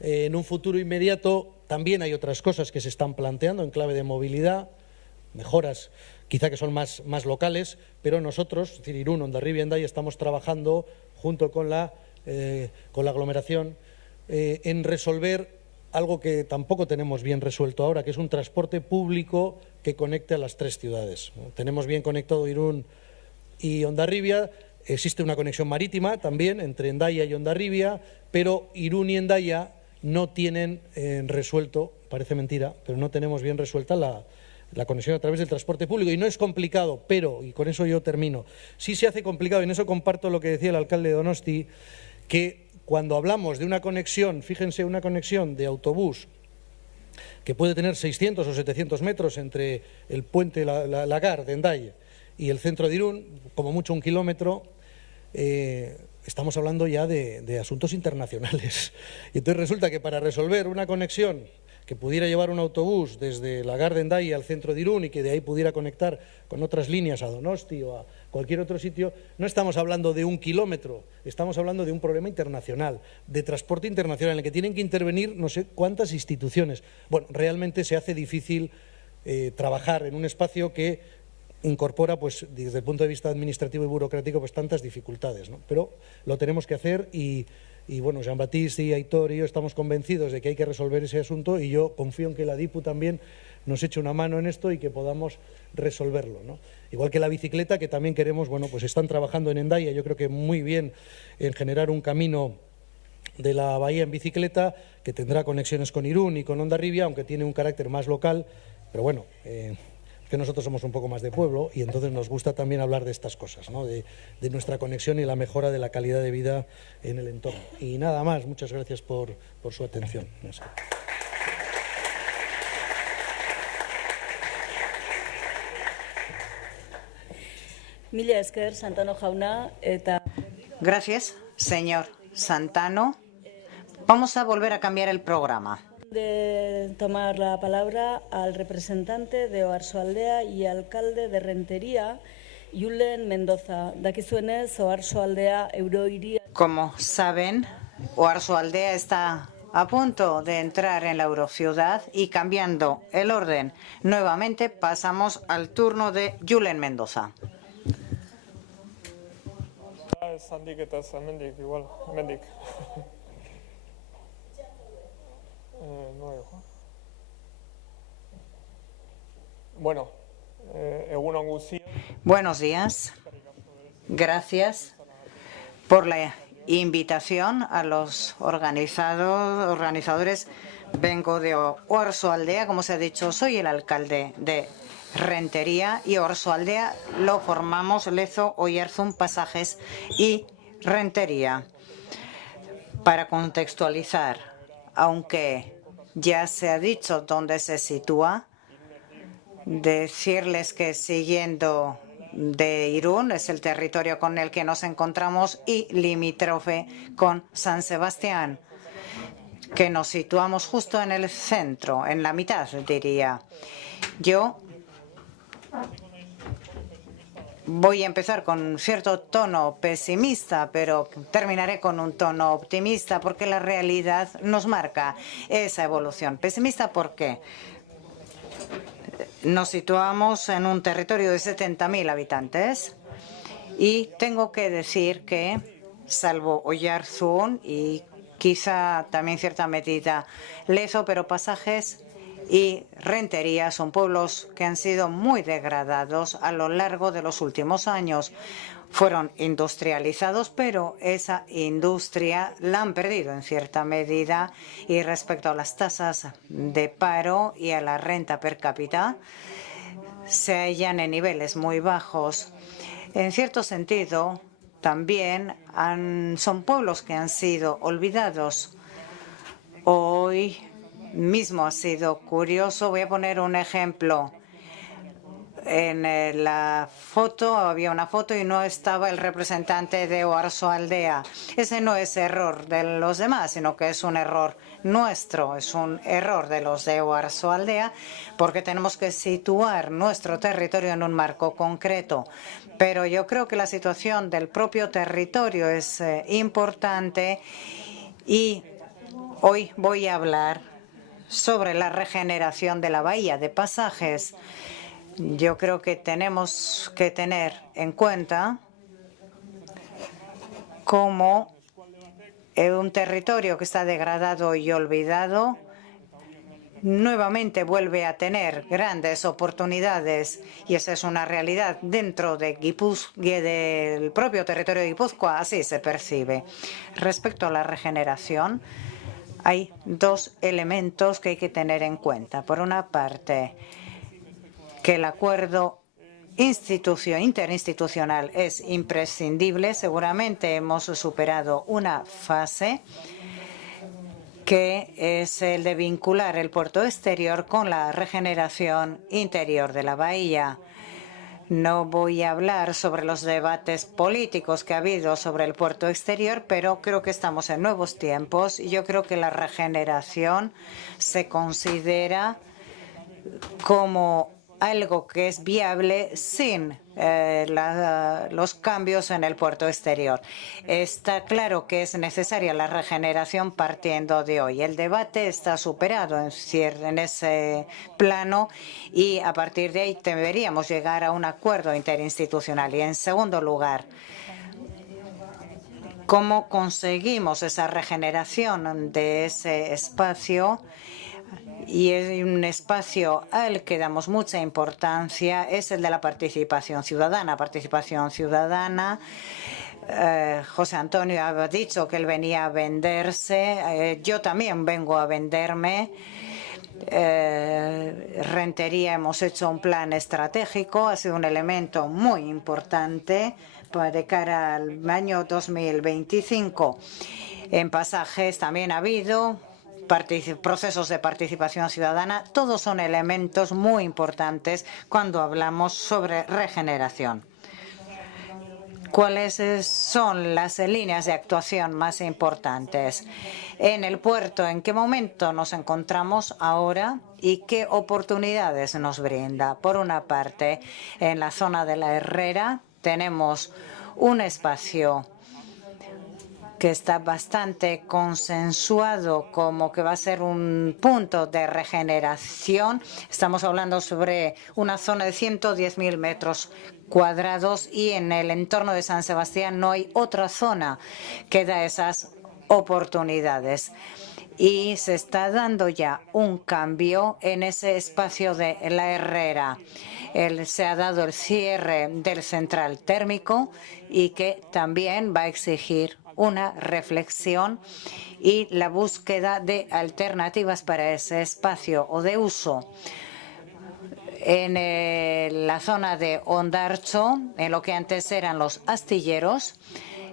en un futuro inmediato también hay otras cosas que se están planteando en clave de movilidad, mejoras quizá que son más locales, pero nosotros, es decir, Irún, Hondarribia y Hendaya, estamos trabajando junto con la aglomeración en resolver algo que tampoco tenemos bien resuelto ahora, que es un transporte público que conecte a las tres ciudades. Tenemos bien conectado Irún y Hondarribia, existe una conexión marítima también entre Hendaya y Hondarribia, pero Irún y Hendaya no tienen resuelto, parece mentira, pero no tenemos bien resuelta la conexión a través del transporte público. Y no es complicado, pero, y con eso yo termino, sí se hace complicado, y en eso comparto lo que decía el alcalde de Donosti, que cuando hablamos de una conexión, fíjense, una conexión de autobús que puede tener 600 o 700 metros entre el puente Lagar de Hendaya y el centro de Irún, como mucho 1 kilómetro, estamos hablando ya de asuntos internacionales. Y entonces resulta que para resolver una conexión que pudiera llevar un autobús desde Lagar de Hendaya al centro de Irún y que de ahí pudiera conectar con otras líneas a Donosti o a cualquier otro sitio, no estamos hablando de 1 kilómetro, estamos hablando de un problema internacional, de transporte internacional, en el que tienen que intervenir no sé cuántas instituciones. Bueno, realmente se hace difícil trabajar en un espacio que incorpora, pues, desde el punto de vista administrativo y burocrático, pues tantas dificultades, ¿no? Pero lo tenemos que hacer y bueno, Jean-Baptiste y Aitor y yo estamos convencidos de que hay que resolver ese asunto y yo confío en que la DIPU también nos eche una mano en esto y que podamos resolverlo, ¿no? Igual que la bicicleta, que también queremos, bueno, pues están trabajando en Hendaya, yo creo que muy bien en generar un camino de la bahía en bicicleta que tendrá conexiones con Irún y con Hondarribia, aunque tiene un carácter más local, pero bueno, que nosotros somos un poco más de pueblo y entonces nos gusta también hablar de estas cosas, ¿no? de nuestra conexión y la mejora de la calidad de vida en el entorno. Y nada más, muchas gracias por su atención. Mila esker, Santano jauna, eta... Gracias, señor Santano. Vamos a volver a cambiar el programa. De tomar la palabra al representante de Oarsoaldea y alcalde de Rentería, Julen Mendoza. Dakizuenez, Oarsoaldea euroiria. Como saben, Oarsoaldea está a punto de entrar en la Eurociudad y, cambiando el orden nuevamente, pasamos al turno de Julen Mendoza. Bueno, buenos días. Gracias por la invitación a los organizadores Vengo de Oarsoaldea, como se ha dicho, soy el alcalde de Rentería y Oarsoaldea lo formamos Lezo, Oyarzún, Pasajes y Rentería. Para contextualizar, aunque ya se ha dicho dónde se sitúa, decirles que siguiendo de Irún es el territorio con el que nos encontramos y limítrofe con San Sebastián, que nos situamos justo en el centro, en la mitad, diría. Yo voy a empezar con un cierto tono pesimista, pero terminaré con un tono optimista porque la realidad nos marca esa evolución. Pesimista, ¿por qué? Nos situamos en un territorio de 70.000 habitantes y tengo que decir que, salvo Oyarzún y quizá también cierta medida Lezo, pero Pasajes y Rentería son pueblos que han sido muy degradados a lo largo de los últimos años. Fueron industrializados, pero esa industria la han perdido en cierta medida y respecto a las tasas de paro y a la renta per cápita se hallan en niveles muy bajos. En cierto sentido, también son pueblos que han sido olvidados. Hoy mismo ha sido curioso. Voy a poner un ejemplo. En la foto había una foto y no estaba el representante de Oarsoaldea. Ese no es error de los demás, sino que es un error nuestro, es un error de los de Oarsoaldea, porque tenemos que situar nuestro territorio en un marco concreto. Pero yo creo que la situación del propio territorio es importante y hoy voy a hablar sobre la regeneración de la bahía de Pasajes. Yo creo que tenemos que tener en cuenta cómo un territorio que está degradado y olvidado nuevamente vuelve a tener grandes oportunidades, y esa es una realidad dentro de del propio territorio de Guipúzcoa, así se percibe. Respecto a la regeneración, hay dos elementos que hay que tener en cuenta. Por una parte, que el acuerdo interinstitucional es imprescindible. Seguramente hemos superado una fase que es el de vincular el puerto exterior con la regeneración interior de la bahía. No voy a hablar sobre los debates políticos que ha habido sobre el puerto exterior, pero creo que estamos en nuevos tiempos y yo creo que la regeneración se considera como algo que es viable sin los cambios en el puerto exterior. Está claro que es necesaria la regeneración partiendo de hoy. El debate está superado en ese plano y a partir de ahí deberíamos llegar a un acuerdo interinstitucional. Y en segundo lugar, ¿cómo conseguimos esa regeneración de ese espacio? Y es un espacio al que damos mucha importancia, es el de la participación ciudadana. José Antonio ha dicho que él venía a venderse. Yo también vengo a venderme. Rentería hemos hecho un plan estratégico. Ha sido un elemento muy importante de cara al año 2025. En Pasajes también ha habido procesos de participación ciudadana. Todos son elementos muy importantes cuando hablamos sobre regeneración. ¿Cuáles son las líneas de actuación más importantes? En el puerto, ¿en qué momento nos encontramos ahora y qué oportunidades nos brinda? Por una parte, en la zona de la Herrera tenemos un espacio que está bastante consensuado como que va a ser un punto de regeneración. Estamos hablando sobre una zona de 110.000 metros cuadrados y en el entorno de San Sebastián no hay otra zona que da esas oportunidades. Y se está dando ya un cambio en ese espacio de la Herrera. Se ha dado el cierre del central térmico y que también va a exigir una reflexión y la búsqueda de alternativas para ese espacio o de uso. En la zona de Ondartxo, en lo que antes eran los astilleros,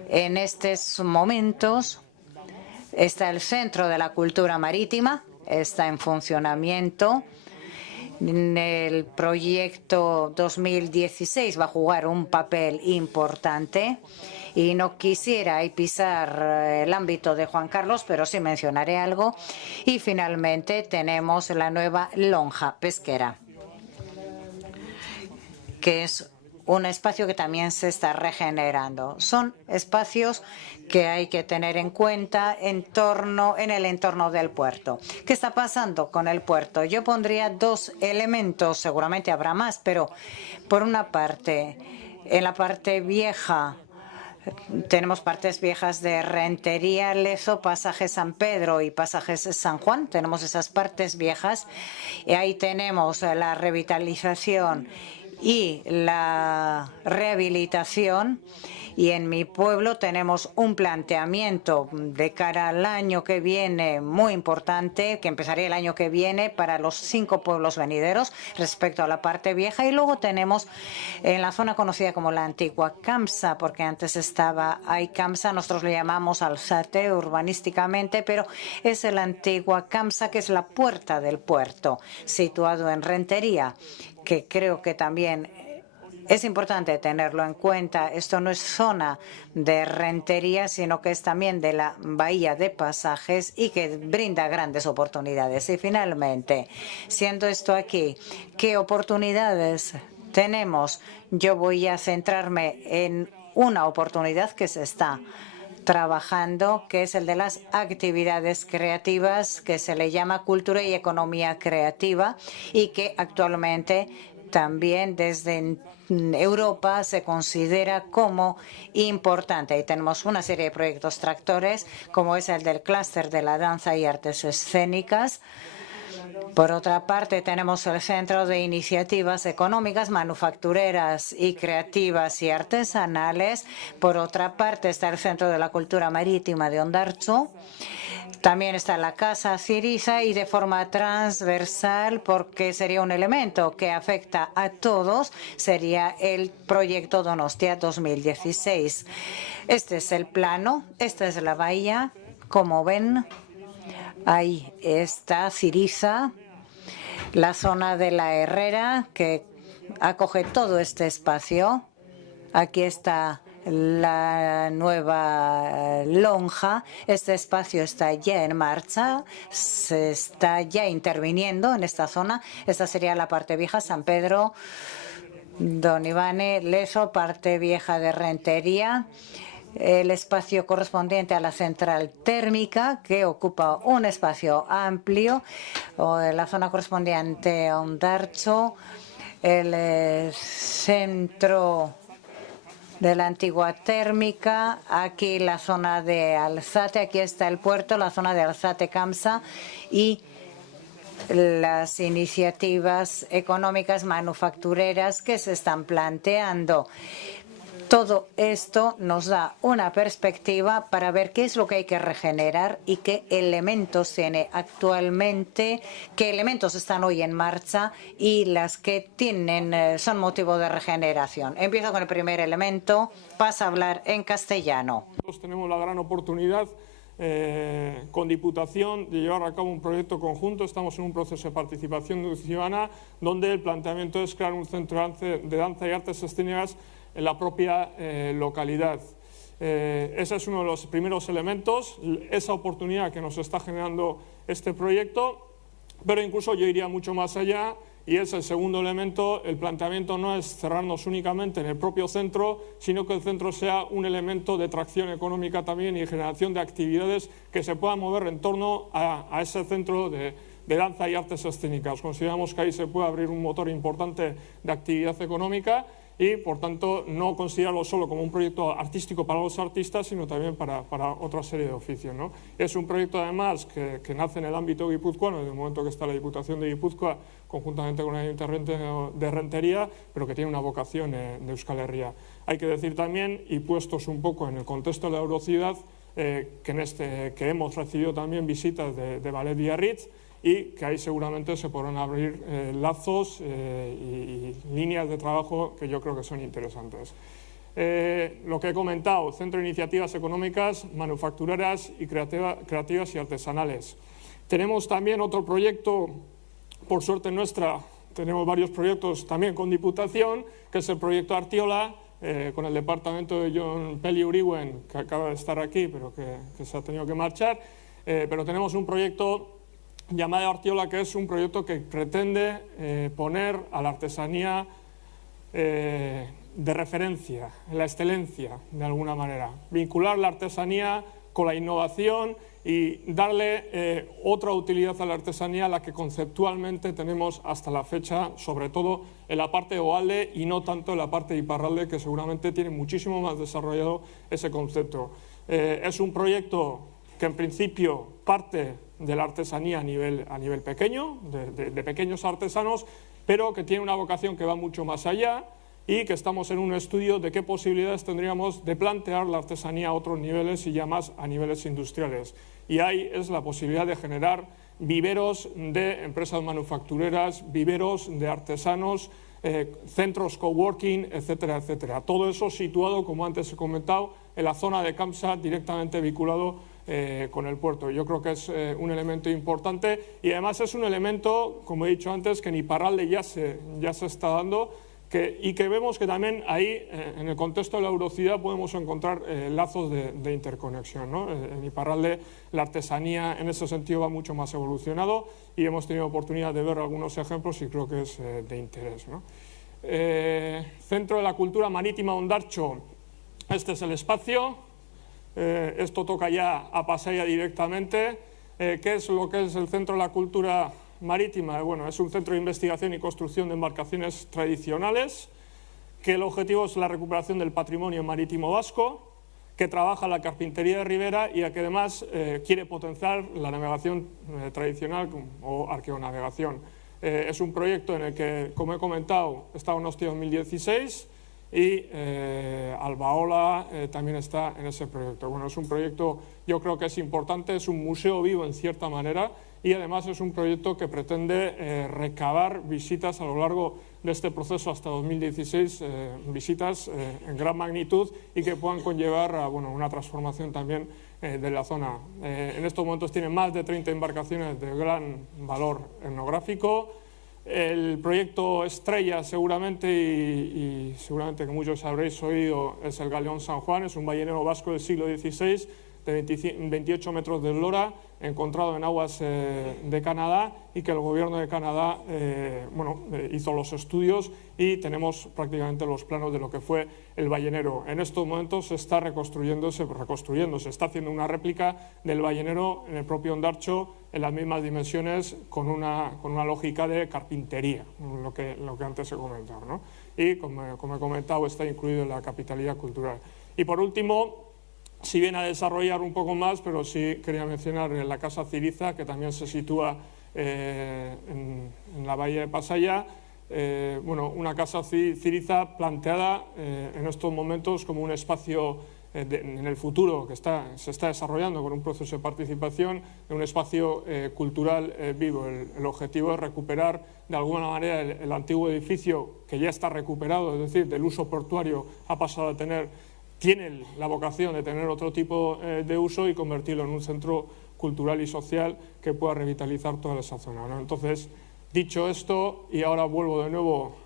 en estos momentos está el Centro de la Cultura Marítima, está en funcionamiento. El proyecto 2016 va a jugar un papel importante y no quisiera pisar el ámbito de Juan Carlos, pero sí mencionaré algo. Y finalmente tenemos la nueva lonja pesquera, que es un espacio que también se está regenerando. Son espacios que hay que tener en cuenta en el entorno del puerto. ¿Qué está pasando con el puerto? Yo pondría dos elementos, seguramente habrá más, pero por una parte, en la parte vieja, tenemos partes viejas de Rentería, Lezo, Pasaje San Pedro y Pasajes San Juan. Tenemos esas partes viejas y ahí tenemos la revitalización y la rehabilitación. Y en mi pueblo tenemos un planteamiento de cara al año que viene muy importante, que empezaría el año que viene para los 5 pueblos venideros respecto a la parte vieja. Y luego tenemos en la zona conocida como la antigua Camsa, porque antes estaba ahí Camsa, nosotros le llamamos Alzate urbanísticamente, pero es la antigua Camsa, que es la puerta del puerto, situado en Rentería, que creo que también es importante tenerlo en cuenta. Esto no es zona de Rentería, sino que es también de la bahía de Pasajes y que brinda grandes oportunidades. Y finalmente, siendo esto aquí, ¿qué oportunidades tenemos? Yo voy a centrarme en una oportunidad que se está trabajando, que es el de las actividades creativas, que se le llama cultura y economía creativa y que actualmente también desde Europa se considera como importante. Y tenemos una serie de proyectos tractores, como es el del clúster de la danza y artes escénicas. Por otra parte, tenemos el Centro de Iniciativas Económicas, Manufactureras y Creativas y Artesanales. Por otra parte, está el Centro de la Cultura Marítima de Ondartxo. También está la Casa Ciriza y de forma transversal, porque sería un elemento que afecta a todos, sería el proyecto Donostia 2016. Este es el plano, esta es la bahía, como ven. Ahí está Ciriza, la zona de la Herrera, que acoge todo este espacio. Aquí está la nueva lonja. Este espacio está ya en marcha, se está ya interviniendo en esta zona. Esta sería la parte vieja, San Pedro, Don Ivane, Lezo, parte vieja de Rentería. El espacio correspondiente a la central térmica, que ocupa un espacio amplio, o la zona correspondiente a Ondartxo, el centro de la antigua térmica, aquí la zona de Alzate, aquí está el puerto, la zona de Alzate Camsa y las iniciativas económicas manufactureras que se están planteando. Todo esto nos da una perspectiva para ver qué es lo que hay que regenerar y qué elementos tiene actualmente, qué elementos están hoy en marcha y las que son motivo de regeneración. Empiezo con el primer elemento, pasa a hablar en castellano. Nosotros tenemos la gran oportunidad con Diputación de llevar a cabo un proyecto conjunto. Estamos en un proceso de participación ciudadana donde el planteamiento es crear un centro de danza y artes escénicas en la propia localidad. Ese es uno de los primeros elementos, esa oportunidad que nos está generando este proyecto, pero incluso yo iría mucho más allá y es el segundo elemento. El planteamiento no es cerrarnos únicamente en el propio centro, sino que el centro sea un elemento de tracción económica también y generación de actividades que se puedan mover en torno a ese centro de danza y artes escénicas. Consideramos que ahí se puede abrir un motor importante de actividad económica y, por tanto, no considerarlo solo como un proyecto artístico para los artistas, sino también para otra serie de oficios, ¿no? Es un proyecto, además, que nace en el ámbito guipuzcoano, desde el momento que está la Diputación de Guipúzcoa, conjuntamente con el Ayuntamiento de Rentería, pero que tiene una vocación de Euskal Herria. Hay que decir también, y puestos un poco en el contexto de la Eurociudad, que hemos recibido también visitas de Ballet Biarritz, y que ahí seguramente se podrán abrir lazos y líneas de trabajo que yo creo que son interesantes. Lo que he comentado, Centro de Iniciativas Económicas, Manufactureras y Creativas y Artesanales. Tenemos también otro proyecto, por suerte nuestra, tenemos varios proyectos también con Diputación, que es el proyecto Artiola, con el departamento de John Peli Uriwen, que acaba de estar aquí, pero que se ha tenido que marchar. Pero tenemos un proyecto llamado Artiola, que es un proyecto que pretende poner a la artesanía de referencia, la excelencia, de alguna manera. Vincular la artesanía con la innovación y darle otra utilidad a la artesanía, la que conceptualmente tenemos hasta la fecha, sobre todo en la parte de Oalde y no tanto en la parte de Iparralde, que seguramente tiene muchísimo más desarrollado ese concepto. Es un proyecto que en principio parte de la artesanía a nivel pequeño, de pequeños artesanos, pero que tiene una vocación que va mucho más allá, y que estamos en un estudio de qué posibilidades tendríamos de plantear la artesanía a otros niveles y ya más a niveles industriales. Y ahí es la posibilidad de generar viveros de empresas manufactureras, viveros de artesanos, centros coworking, etcétera, etcétera. Todo eso situado, como antes he comentado, en la zona de Campsa, directamente vinculado con el puerto. Yo creo que es un elemento importante, y además es un elemento, como he dicho antes, que en Iparralde ya se está dando, y que vemos que también ahí, en el contexto de la Eurociudad, podemos encontrar lazos de interconexión, ¿no? En Iparralde la artesanía en ese sentido va mucho más evolucionado, y hemos tenido oportunidad de ver algunos ejemplos y creo que es de interés, ¿no? Centro de la Cultura Marítima Ondartxo, este es el espacio, esto toca ya a Pasaia directamente. ¿Qué es lo que es el Centro de la Cultura Marítima? Bueno, es un centro de investigación y construcción de embarcaciones tradicionales, que el objetivo es la recuperación del patrimonio marítimo vasco, que trabaja la carpintería de ribera y que además quiere potenciar la navegación tradicional o arqueonavegación. Es un proyecto en el que, como he comentado, está Donostia 2016 y Albaola también está en ese proyecto. Bueno, es un proyecto, yo creo que es importante, es un museo vivo en cierta manera, y además es un proyecto que pretende recabar visitas a lo largo de este proceso hasta 2016, visitas en gran magnitud y que puedan conllevar a una transformación también de la zona. En estos momentos tienen más de 30 embarcaciones de gran valor etnográfico. El proyecto estrella seguramente, y seguramente que muchos habréis oído, es el Galeón San Juan. Es un ballenero vasco del siglo XVI de 28 metros de eslora, encontrado en aguas de Canadá, y que el gobierno de Canadá hizo los estudios y tenemos prácticamente los planos de lo que fue el ballenero. En estos momentos se está reconstruyendo, se está haciendo una réplica del ballenero en el propio Ondartxo, en las mismas dimensiones, con una lógica de carpintería, lo que antes he comentado, ¿no? Y como he comentado, está incluido en la capitalidad cultural. Y por último, si viene a desarrollar un poco más, pero sí quería mencionar la Casa Ciriza, que también se sitúa en la bahía de Pasaia. Una Casa Ciriza planteada en estos momentos como un espacio en el futuro que se está desarrollando con un proceso de participación, en un espacio cultural vivo. El objetivo es recuperar de alguna manera el antiguo edificio, que ya está recuperado, es decir, del uso portuario ha pasado a tiene la vocación de tener otro tipo de uso, y convertirlo en un centro cultural y social que pueda revitalizar toda esa zona, ¿no? Entonces, dicho esto, y ahora vuelvo de nuevo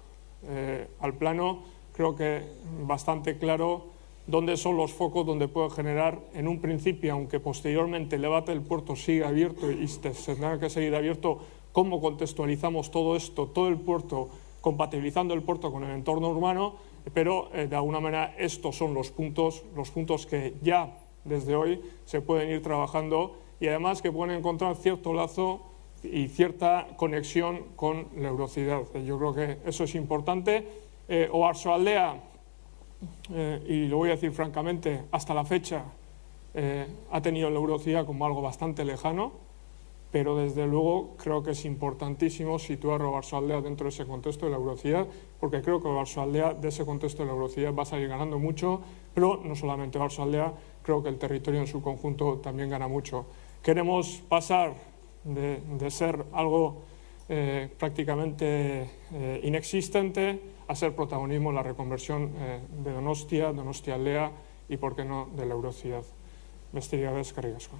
al plano, creo que bastante claro dónde son los focos donde puede generar, en un principio, aunque posteriormente el debate del puerto siga abierto y se tendrá que seguir abierto, cómo contextualizamos todo esto, todo el puerto, compatibilizando el puerto con el entorno urbano. Pero de alguna manera estos son los puntos que ya desde hoy se pueden ir trabajando, y además que pueden encontrar cierto lazo y cierta conexión con la Eurociudad. Yo creo que eso es importante, Oarsoaldea, y lo voy a decir francamente, hasta la fecha ha tenido la eurocidad como algo bastante lejano, pero desde luego creo que es importantísimo situar a Oarsoaldea dentro de ese contexto de la eurocidad, porque creo que Oarsoaldea de ese contexto de la eurocidad va a salir ganando mucho, pero no solamente Oarsoaldea, creo que el territorio en su conjunto también gana mucho. Queremos pasar de ser algo prácticamente inexistente a ser protagonismo en la reconversión de Donostia, Donostialdea y, por qué no, de la eurocidad. Besterik gabe, eskerrik asko.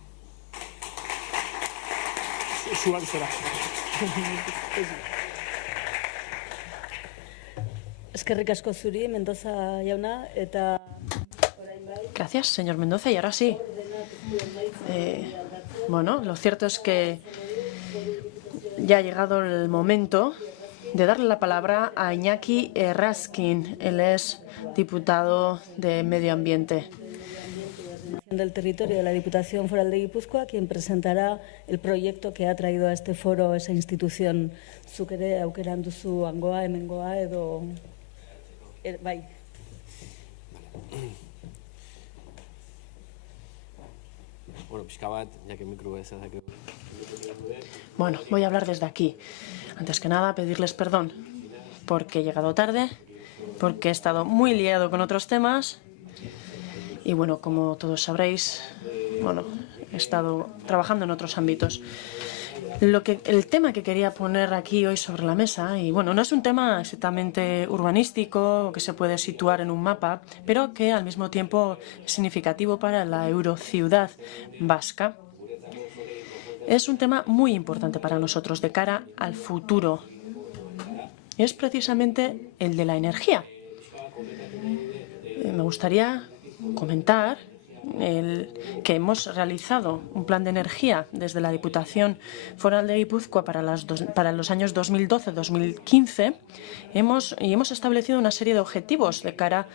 Zuan zera. Eskerrik asko zuri, Mendoza jauna, eta... Gracias, señor Mendoza. Y ahora sí. Bueno, lo cierto es que ya ha llegado el momento de darle la palabra a Iñaki Erraskin. Él es diputado de Medio Ambiente. Del territorio de la Diputación Foral de Guipúzcoa, quien presentará el proyecto que ha traído a este foro esa institución. Zuk ere aukeran duzu hangoa, hemengoa edo... Bai. Bueno, voy a hablar desde aquí. Antes que nada, pedirles perdón porque he llegado tarde, porque he estado muy liado con otros temas y, bueno, como todos sabréis, bueno, he estado trabajando en otros ámbitos. El tema que quería poner aquí hoy sobre la mesa, y bueno, no es un tema exactamente urbanístico o que se puede situar en un mapa, pero que al mismo tiempo es significativo para la eurociudad vasca. Es un tema muy importante para nosotros de cara al futuro. Es precisamente el de la energía. Me gustaría comentar que hemos realizado un plan de energía desde la Diputación Foral de Guipúzcoa para los años 2012-2015 y hemos establecido una serie de objetivos de cara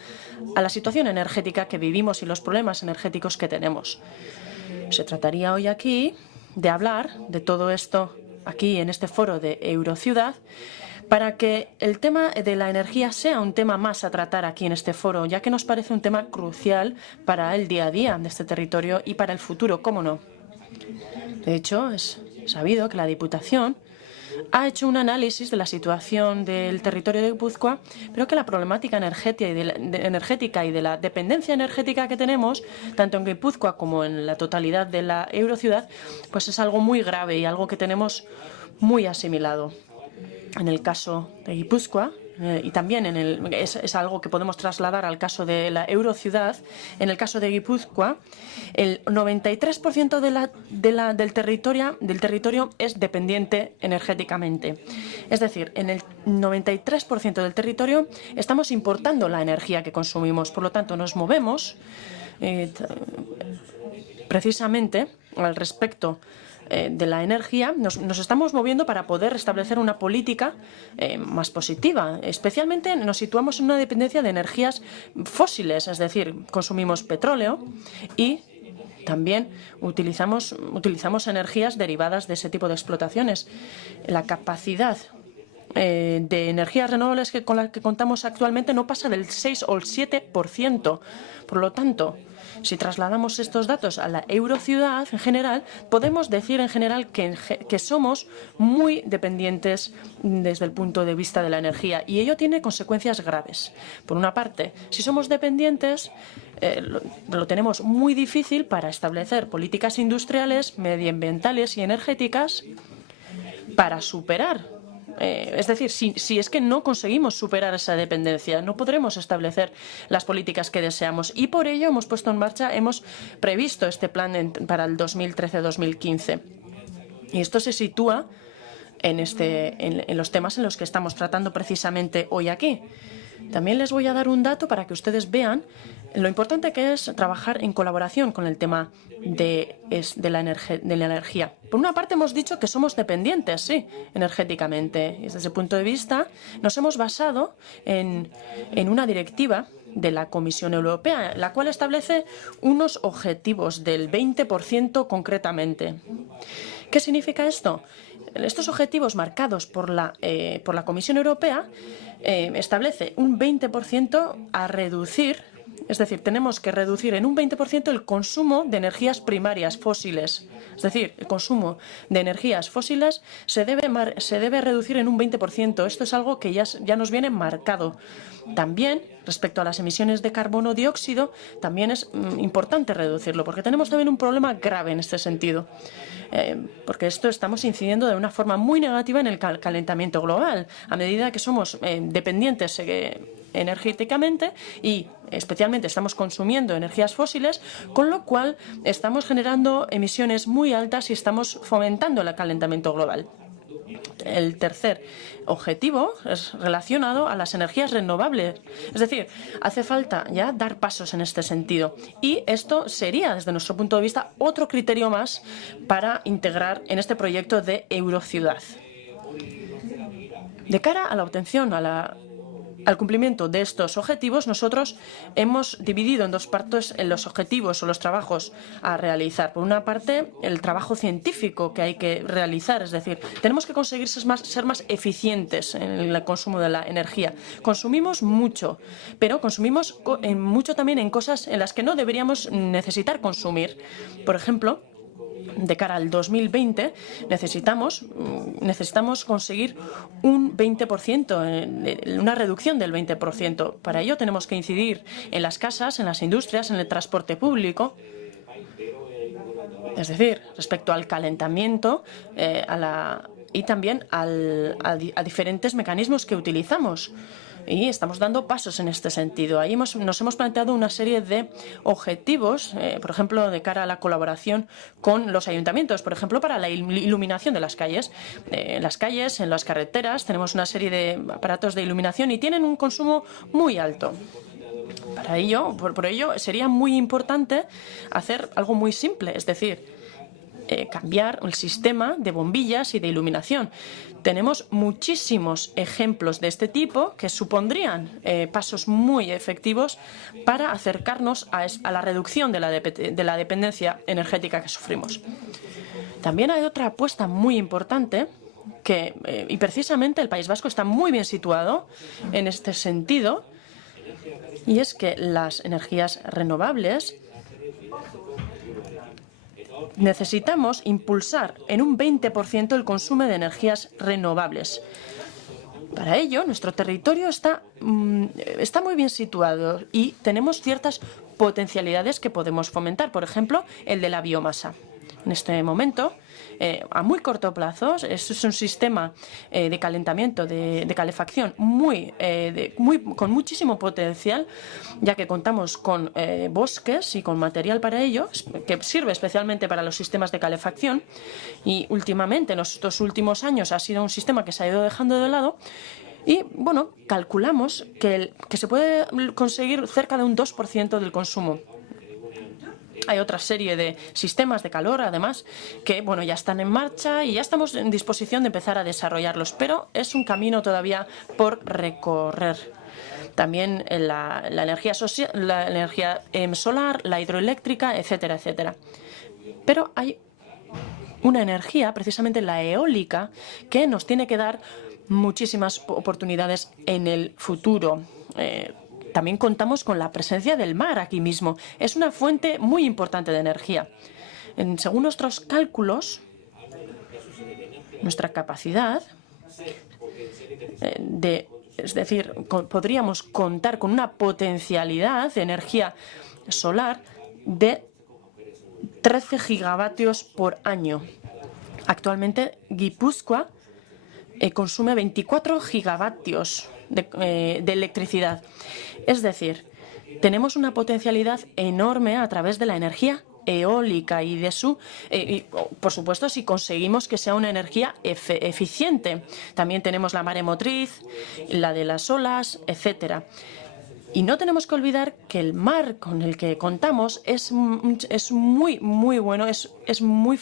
a la situación energética que vivimos y los problemas energéticos que tenemos. Se trataría hoy aquí de hablar de todo esto aquí en este foro de Eurociudad, para que el tema de la energía sea un tema más a tratar aquí en este foro, ya que nos parece un tema crucial para el día a día de este territorio y para el futuro, ¿cómo no? De hecho, es sabido que la Diputación ha hecho un análisis de la situación del territorio de Guipúzcoa, pero que la problemática energética y de la dependencia energética que tenemos, tanto en Guipúzcoa como en la totalidad de la eurociudad, pues es algo muy grave y algo que tenemos muy asimilado. En el caso de Guipúzcoa, y también es algo que podemos trasladar al caso de la eurociudad, en el caso de Guipúzcoa, el 93% del territorio es dependiente energéticamente. Es decir, en el 93% del territorio estamos importando la energía que consumimos. Por lo tanto, nos movemos precisamente al respecto de la energía, nos estamos moviendo para poder establecer una política más positiva. Especialmente nos situamos en una dependencia de energías fósiles, es decir, consumimos petróleo y también utilizamos energías derivadas de ese tipo de explotaciones. La capacidad de energías renovables con la que contamos actualmente no pasa del 6 o el 7%. Por lo tanto, si trasladamos estos datos a la eurociudad en general, podemos decir en general que somos muy dependientes desde el punto de vista de la energía y ello tiene consecuencias graves. Por una parte, si somos dependientes, lo tenemos muy difícil para establecer políticas industriales, medioambientales y energéticas para superar. Es decir, si es que no conseguimos superar esa dependencia, no podremos establecer las políticas que deseamos. Y por ello hemos puesto en marcha, hemos previsto este plan para el 2013-2015. Y esto se sitúa en los temas en los que estamos tratando precisamente hoy aquí. También les voy a dar un dato para que ustedes vean lo importante que es trabajar en colaboración con el tema de la energía. Por una parte, hemos dicho que somos dependientes, sí, energéticamente. Y desde ese punto de vista, nos hemos basado en una directiva de la Comisión Europea, la cual establece unos objetivos del 20% concretamente. ¿Qué significa esto? Estos objetivos marcados por la Comisión Europea establece un 20% a reducir. Es decir, tenemos que reducir en un 20% el consumo de energías primarias fósiles. Es decir, el consumo de energías fósiles se debe reducir en un 20%. Esto es algo que ya nos viene marcado. También, respecto a las emisiones de carbono dióxido, también es importante reducirlo, porque tenemos también un problema grave en este sentido. Porque estamos incidiendo de una forma muy negativa en el calentamiento global, a medida que somos dependientes energéticamente y especialmente estamos consumiendo energías fósiles, con lo cual estamos generando emisiones muy altas y estamos fomentando el calentamiento global. El tercer objetivo es relacionado a las energías renovables. Es decir, hace falta ya dar pasos en este sentido. Y esto sería, desde nuestro punto de vista, otro criterio más para integrar en este proyecto de Eurociudad. De cara a la obtención, al cumplimiento de estos objetivos, nosotros hemos dividido en dos partes los objetivos o los trabajos a realizar. Por una parte, el trabajo científico que hay que realizar, es decir, tenemos que conseguir ser más eficientes en el consumo de la energía. Consumimos mucho, pero consumimos mucho también en cosas en las que no deberíamos necesitar consumir. Por ejemplo, de cara al 2020 necesitamos conseguir un 20%, una reducción del 20%. Para ello tenemos que incidir en las casas, en las industrias, en el transporte público. Es decir, respecto al calentamiento y también a diferentes mecanismos que utilizamos. Y estamos dando pasos en este sentido. Ahí nos hemos planteado una serie de objetivos, por ejemplo, de cara a la colaboración con los ayuntamientos, por ejemplo, para la iluminación de las calles. En las calles, en las carreteras, tenemos una serie de aparatos de iluminación y tienen un consumo muy alto. Por ello, sería muy importante hacer algo muy simple, es decir, cambiar el sistema de bombillas y de iluminación. Tenemos muchísimos ejemplos de este tipo que supondrían pasos muy efectivos para acercarnos a la reducción de la dependencia energética que sufrimos. También hay otra apuesta muy importante y precisamente el País Vasco está muy bien situado en este sentido, y es que las energías renovables necesitamos impulsar en un 20% el consumo de energías renovables. Para ello, nuestro territorio está muy bien situado y tenemos ciertas potencialidades que podemos fomentar. Por ejemplo, el de la biomasa. En este momento, a muy corto plazo, esto es un sistema de calentamiento, de calefacción con muchísimo potencial, ya que contamos con bosques y con material para ello, que sirve especialmente para los sistemas de calefacción. Y últimamente, en estos últimos años, ha sido un sistema que se ha ido dejando de lado. Y, bueno, calculamos que se puede conseguir cerca de un 2% del consumo. Hay otra serie de sistemas de calor, además, que ya están en marcha y ya estamos en disposición de empezar a desarrollarlos, pero es un camino todavía por recorrer. También la energía solar, la hidroeléctrica, etcétera, etcétera. Pero hay una energía, precisamente la eólica, que nos tiene que dar muchísimas oportunidades en el futuro. También contamos con la presencia del mar aquí mismo. Es una fuente muy importante de energía. Según nuestros cálculos, nuestra capacidad es decir, podríamos contar con una potencialidad de energía solar de 13 gigavatios por año. Actualmente, Guipúzcoa consume 24 gigavatios de electricidad. Es decir, tenemos una potencialidad enorme a través de la energía eólica y por supuesto, si conseguimos que sea una energía eficiente. También tenemos la maremotriz, la de las olas, etcétera. Y no tenemos que olvidar que el mar con el que contamos es muy bueno, es muy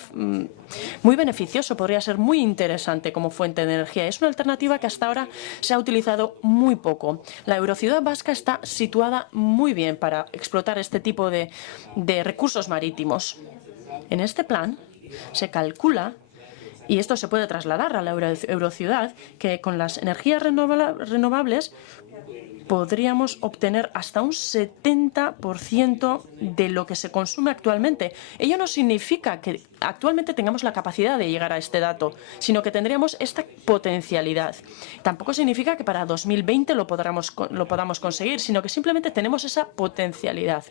beneficioso, podría ser muy interesante como fuente de energía. Es una alternativa que hasta ahora se ha utilizado muy poco. La Eurociudad Vasca está situada muy bien para explotar este tipo de recursos marítimos. En este plan se calcula, y esto se puede trasladar a la Eurociudad, que con las energías renovables podríamos obtener hasta un 70% de lo que se consume actualmente. Ello no significa que actualmente tengamos la capacidad de llegar a este dato, sino que tendríamos esta potencialidad. Tampoco significa que para 2020 lo podamos conseguir, sino que simplemente tenemos esa potencialidad.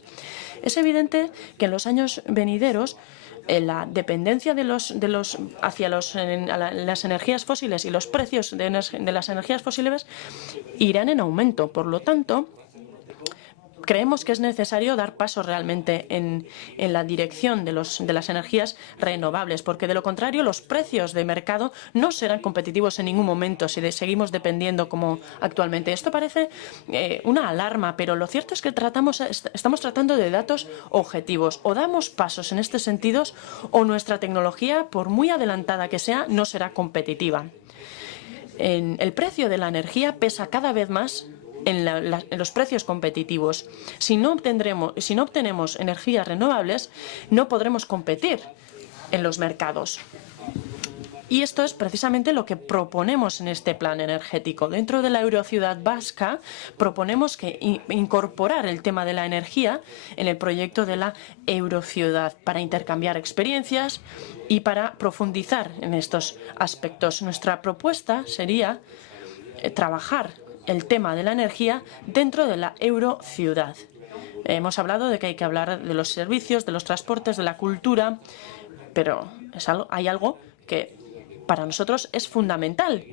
Es evidente que en los años venideros la dependencia hacia las energías fósiles y los precios de las energías fósiles irán en aumento. Por lo tanto, creemos que es necesario dar pasos realmente en la dirección de las energías renovables, porque de lo contrario los precios de mercado no serán competitivos en ningún momento si seguimos dependiendo como actualmente. Esto parece una alarma, pero lo cierto es que estamos tratando de datos objetivos. O damos pasos en estos sentidos o nuestra tecnología, por muy adelantada que sea, no será competitiva. El precio de la energía pesa cada vez más en los precios competitivos. Si no obtenemos energías renovables, no podremos competir en los mercados. Y esto es precisamente lo que proponemos en este plan energético. Dentro de la Eurociudad Vasca proponemos incorporar el tema de la energía en el proyecto de la Eurociudad para intercambiar experiencias y para profundizar en estos aspectos. Nuestra propuesta sería trabajar el tema de la energía dentro de la Eurociudad. Hemos hablado de que hay que hablar de los servicios, de los transportes, de la cultura, pero hay algo que para nosotros es fundamental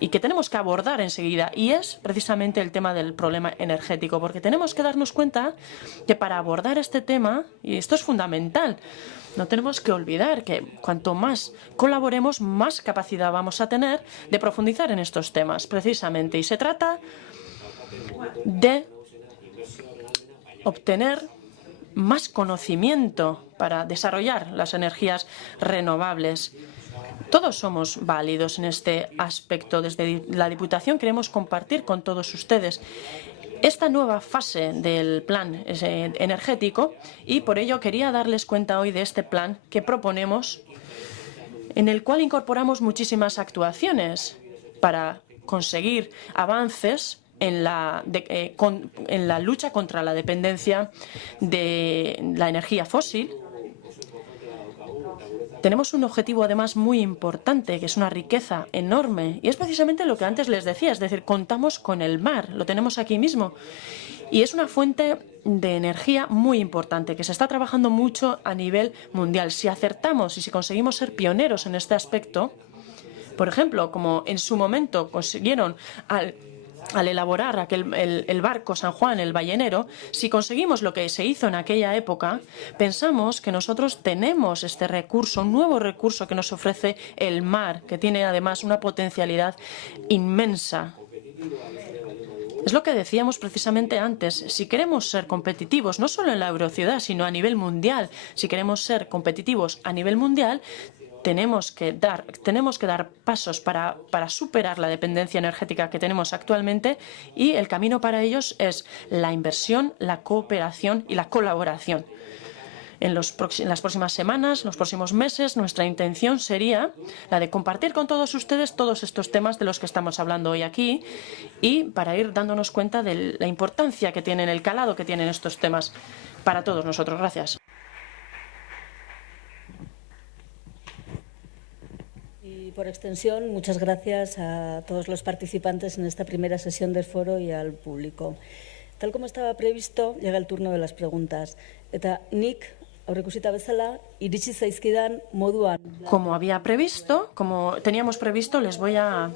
y que tenemos que abordar enseguida, y es precisamente el tema del problema energético, porque tenemos que darnos cuenta que para abordar este tema, y esto es fundamental, no tenemos que olvidar que cuanto más colaboremos, más capacidad vamos a tener de profundizar en estos temas, precisamente. Y se trata de obtener más conocimiento para desarrollar las energías renovables. Todos somos válidos en este aspecto. Desde la Diputación queremos compartir con todos ustedes esta nueva fase del plan energético, y por ello quería darles cuenta hoy de este plan que proponemos, en el cual incorporamos muchísimas actuaciones para conseguir avances en la lucha contra la dependencia de la energía fósil. Tenemos un objetivo además muy importante, que es una riqueza enorme, y es precisamente lo que antes les decía, es decir, contamos con el mar, lo tenemos aquí mismo, y es una fuente de energía muy importante que se está trabajando mucho a nivel mundial. Si acertamos y si conseguimos ser pioneros en este aspecto, por ejemplo, como en su momento consiguieron al elaborar el barco San Juan, el ballenero, si conseguimos lo que se hizo en aquella época, pensamos que nosotros tenemos este recurso, un nuevo recurso que nos ofrece el mar, que tiene además una potencialidad inmensa. Es lo que decíamos precisamente antes. Si queremos ser competitivos, no solo en la Eurociudad, sino a nivel mundial, si queremos ser competitivos a nivel mundial, tenemos que dar pasos para superar la dependencia energética que tenemos actualmente, y el camino para ellos es la inversión, la cooperación y la colaboración. En las próximas semanas, los próximos meses, nuestra intención sería la de compartir con todos ustedes todos estos temas de los que estamos hablando hoy aquí, y para ir dándonos cuenta de la importancia que tienen, el calado que tienen estos temas para todos nosotros. Gracias. Por extensión, muchas gracias a todos los participantes en esta primera sesión del foro y al público. Tal como estaba previsto, llega el turno de las preguntas. Eta nik, aurreikusita bezala, iritsi zaizkidan moduan. Como había previsto, como teníamos previsto, les voy a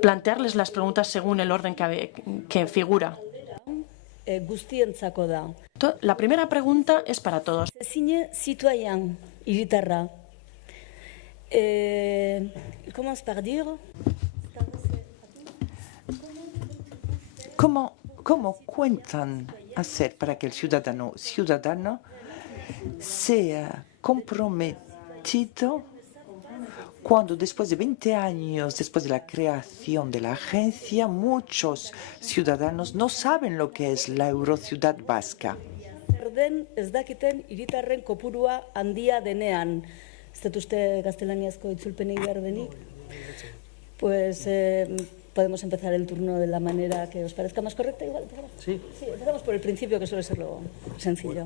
plantearles las preguntas según el orden que figura. Guztientzako da. La primera pregunta es para todos. Zine zituaian hiritarra. ¿Cómo cuentan hacer para que el ciudadano sea comprometido cuando después de 20 años, después de la creación de la agencia, muchos ciudadanos no saben lo que es la Eurociudad vasca? Den ez dakiten hiritarren kopurua handia denean. Ez dut uste gaztelaniazko itzulpenik behar denik. Pues podemos empezar el turno de la manera que os parezca más correcta. Igual, sí, empezamos por el principio, que suele ser lo sencillo.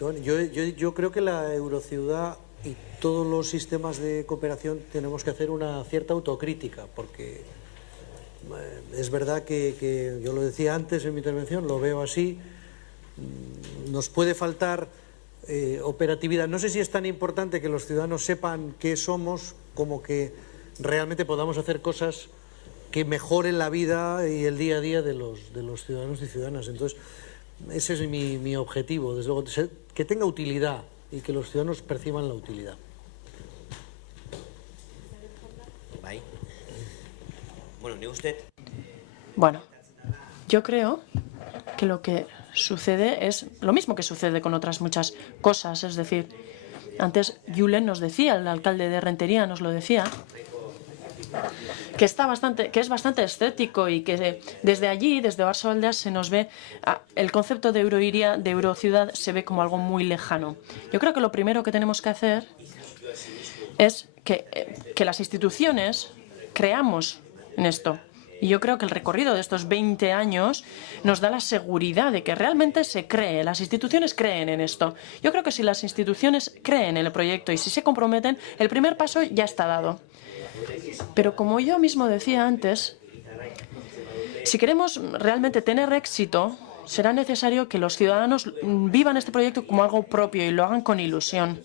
Bueno, yo creo que la Eurociudad y todos los sistemas de cooperación tenemos que hacer una cierta autocrítica, porque es verdad que yo lo decía antes en mi intervención, lo veo así, nos puede faltar operatividad. No sé si es tan importante que los ciudadanos sepan qué somos como que realmente podamos hacer cosas que mejoren la vida y el día a día de los ciudadanos y ciudadanas. Entonces, ese es mi objetivo, desde luego, que tenga utilidad y que los ciudadanos perciban la utilidad. Bueno, yo creo que lo que sucede es lo mismo que sucede con otras muchas cosas. Es decir, antes Julen nos decía, el alcalde de Rentería nos lo decía, que es bastante escéptico y que desde allí, desde Oarsoaldea, se nos ve el concepto de Euroiria, de Eurociudad, se ve como algo muy lejano. Yo creo que lo primero que tenemos que hacer es que las instituciones creamos en esto. Y yo creo que el recorrido de estos 20 años nos da la seguridad de que realmente se cree, las instituciones creen en esto. Yo creo que si las instituciones creen en el proyecto y si se comprometen, el primer paso ya está dado. Pero como yo mismo decía antes, si queremos realmente tener éxito, será necesario que los ciudadanos vivan este proyecto como algo propio y lo hagan con ilusión.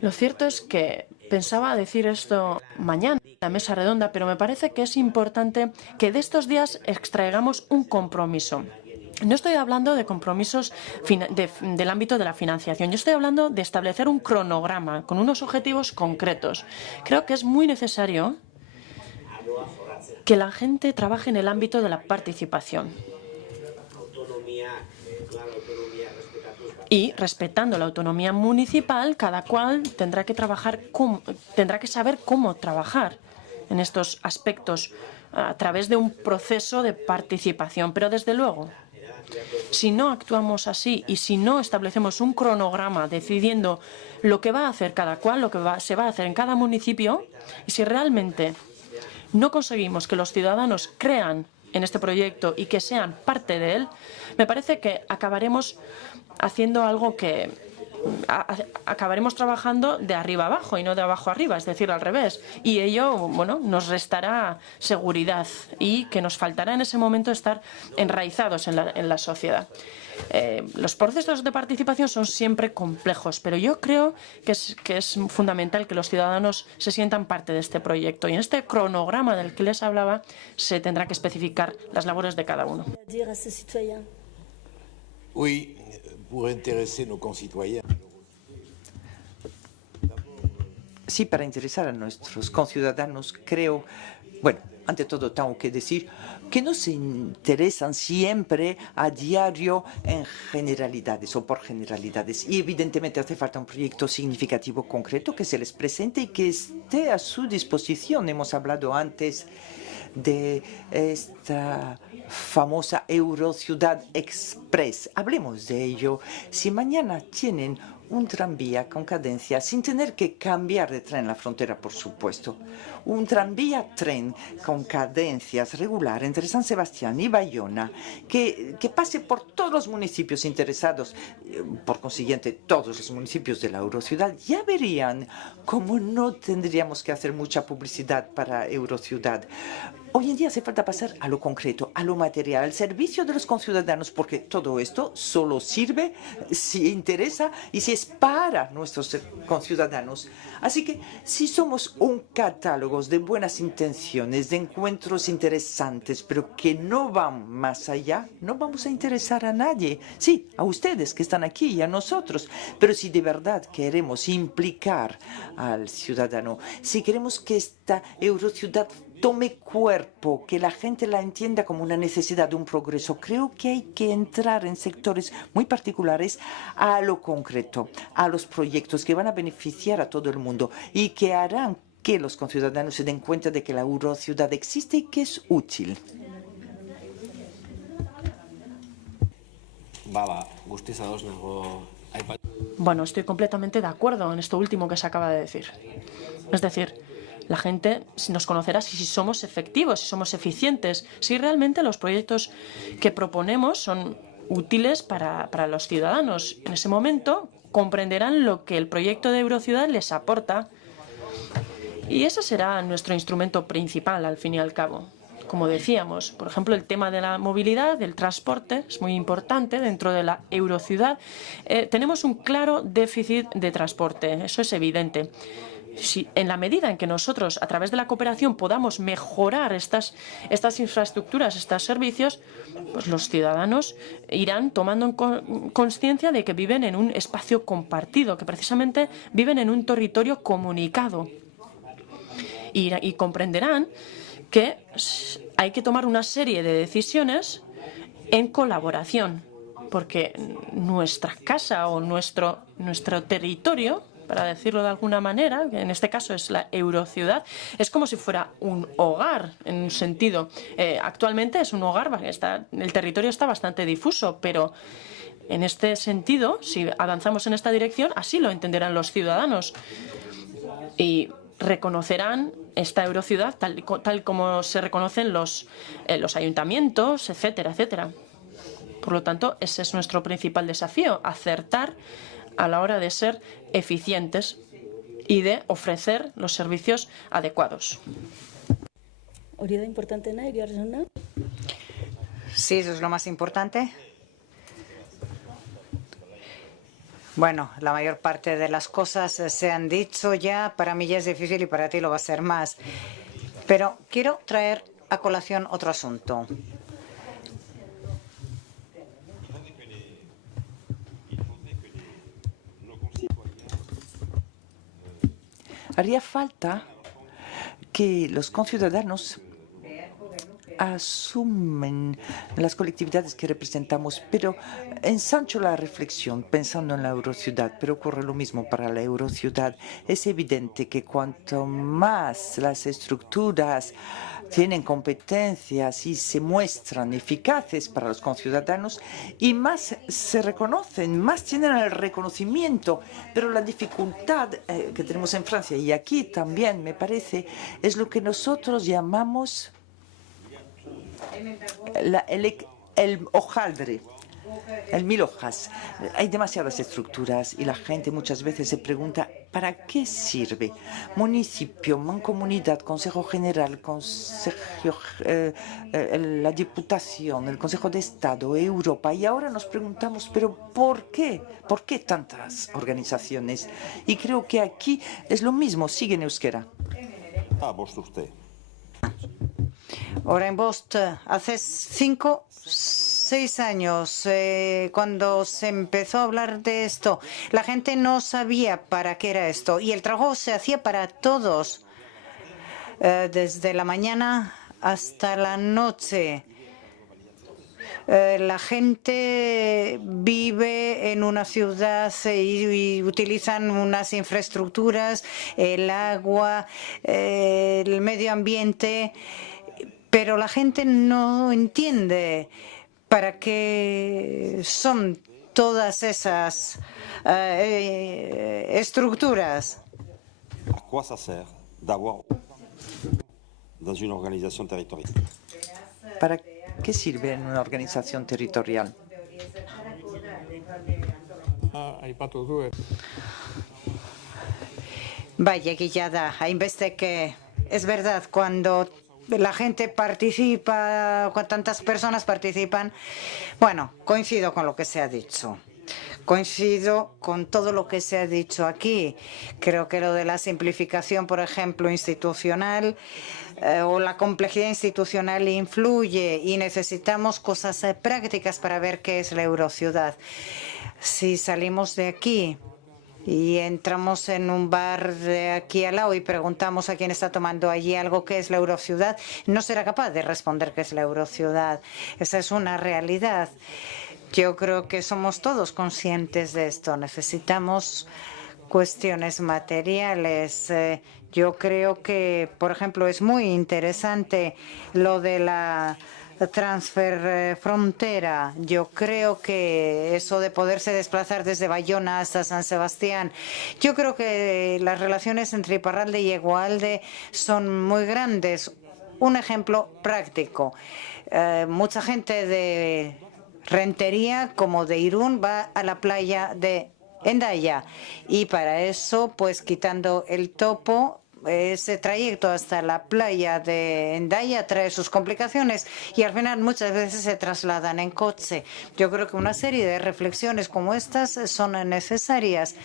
Lo cierto es que pensaba decir esto mañana en la mesa redonda, pero me parece que es importante que de estos días extraigamos un compromiso. No estoy hablando de compromisos del ámbito de la financiación. Yo estoy hablando de establecer un cronograma con unos objetivos concretos. Creo que es muy necesario que la gente trabaje en el ámbito de la participación. Y respetando la autonomía municipal, cada cual tendrá que saber cómo trabajar en estos aspectos a través de un proceso de participación. Pero desde luego, si no actuamos así y si no establecemos un cronograma decidiendo lo que va a hacer cada cual, lo que se va a hacer en cada municipio, y si realmente no conseguimos que los ciudadanos crean en este proyecto y que sean parte de él, me parece que acabaremos haciendo algo que acabaremos trabajando de arriba abajo y no de abajo arriba, es decir, al revés. Y ello, bueno, nos restará seguridad y que nos faltará en ese momento estar enraizados en la sociedad. Los procesos de participación son siempre complejos, pero yo creo que es fundamental que los ciudadanos se sientan parte de este proyecto. Y en este cronograma del que les hablaba se tendrá que especificar las labores de cada uno. Oui, pour intéresser nos concitoyens. Sí, para interesar a nuestros conciudadanos, creo, bueno, ante todo tengo que decir que no se interesan siempre a diario en generalidades o por generalidades. Y evidentemente hace falta un proyecto significativo, concreto, que se les presente y que esté a su disposición. Hemos hablado antes de esta famosa Eurociudad Express. Hablemos de ello. Si mañana tienen un tranvía con cadencia, sin tener que cambiar de tren en la frontera, por supuesto, un tranvía-tren con cadencias regular entre San Sebastián y Bayona, que pase por todos los municipios interesados, por consiguiente todos los municipios de la Eurociudad, ya verían cómo no tendríamos que hacer mucha publicidad para Eurociudad. Hoy en día hace falta pasar a lo concreto, a lo material, al servicio de los conciudadanos, porque todo esto solo sirve si interesa y si es para nuestros conciudadanos. Así que si somos un catálogo de buenas intenciones, de encuentros interesantes, pero que no van más allá, no vamos a interesar a nadie. Sí, a ustedes que están aquí y a nosotros. Pero si de verdad queremos implicar al ciudadano, si queremos que esta Eurociudad tome cuerpo, que la gente la entienda como una necesidad de un progreso. Creo que hay que entrar en sectores muy particulares a lo concreto, a los proyectos que van a beneficiar a todo el mundo y que harán que los conciudadanos se den cuenta de que la Eurociudad existe y que es útil. Bueno, estoy completamente de acuerdo en esto último que se acaba de decir. Es decir, la gente nos conocerá si somos efectivos, si somos eficientes, si realmente los proyectos que proponemos son útiles para los ciudadanos. En ese momento comprenderán lo que el proyecto de Eurociudad les aporta y ese será nuestro instrumento principal, al fin y al cabo. Como decíamos, por ejemplo, el tema de la movilidad, del transporte, es muy importante dentro de la Eurociudad. Tenemos un claro déficit de transporte, eso es evidente. Si, en la medida en que nosotros, a través de la cooperación, podamos mejorar estas infraestructuras, estos servicios, pues los ciudadanos irán tomando conciencia de que viven en un espacio compartido, que precisamente viven en un territorio comunicado. Y comprenderán que hay que tomar una serie de decisiones en colaboración, porque nuestra casa o nuestro territorio, para decirlo de alguna manera, que en este caso es la Eurociudad, es como si fuera un hogar, en un sentido. Actualmente es un hogar, el territorio está bastante difuso, pero en este sentido, si avanzamos en esta dirección, así lo entenderán los ciudadanos y reconocerán esta Eurociudad tal como se reconocen los ayuntamientos, etcétera, etcétera. Por lo tanto, ese es nuestro principal desafío, acertar a la hora de ser eficientes y de ofrecer los servicios adecuados. Hori da importanteena, Iriarrezuna? Sí, eso es lo más importante. Bueno, la mayor parte de las cosas se han dicho ya. Para mí ya es difícil y para ti lo va a ser más. Pero quiero traer a colación otro asunto. Haría falta que los conciudadanos asumen las colectividades que representamos, pero ensancho la reflexión pensando en la Eurociudad, pero ocurre lo mismo para la Eurociudad. Es evidente que cuanto más las estructuras tienen competencias y se muestran eficaces para los conciudadanos y más se reconocen, más tienen el reconocimiento. Pero la dificultad que tenemos en Francia y aquí también, me parece, es lo que nosotros llamamos el hojaldre, el mil hojas. Hay demasiadas estructuras y la gente muchas veces se pregunta ¿para qué sirve? Municipio, mancomunidad, Consejo General, la Diputación, el Consejo de Estado, Europa. Y ahora nos preguntamos, ¿pero por qué? ¿Por qué tantas organizaciones? Y creo que aquí es lo mismo. Sigue en euskera. Usted. Ahora en Bost, hace 5, 6 años, cuando se empezó a hablar de esto, la gente no sabía para qué era esto y el trabajo se hacía para todos, desde la mañana hasta la noche. La gente vive en una ciudad y utilizan unas infraestructuras, el agua, el medio ambiente, pero la gente no entiende para qué son todas esas estructuras. ¿A quoi ça sert d'avoir dans une organisation territoriale? ¿Para qué sirve en una organización territorial? Aipatu du. Vaya guillada, hainbeste que es verdad, cuando la gente participa, cuando tantas personas participan, bueno, coincido con lo que se ha dicho. Coincido con todo lo que se ha dicho aquí. Creo que lo de la simplificación, por ejemplo, institucional o la complejidad institucional influye y necesitamos cosas prácticas para ver qué es la Eurociudad. Si salimos de aquí y entramos en un bar de aquí al lado y preguntamos a quién está tomando allí algo que es la Eurociudad, no será capaz de responder qué es la Eurociudad. Esa es una realidad. Yo creo que somos todos conscientes de esto. Necesitamos cuestiones materiales. Yo creo que, por ejemplo, es muy interesante lo de la transfer frontera. Yo creo que eso de poderse desplazar desde Bayona hasta San Sebastián, yo creo que las relaciones entre Iparralde y Egualde son muy grandes. Un ejemplo práctico. Mucha gente de Rentería como de Irún va a la playa de Hendaya y para eso, pues quitando el topo, ese trayecto hasta la playa de Hendaya trae sus complicaciones y al final muchas veces se trasladan en coche. Yo creo que una serie de reflexiones como estas son necesarias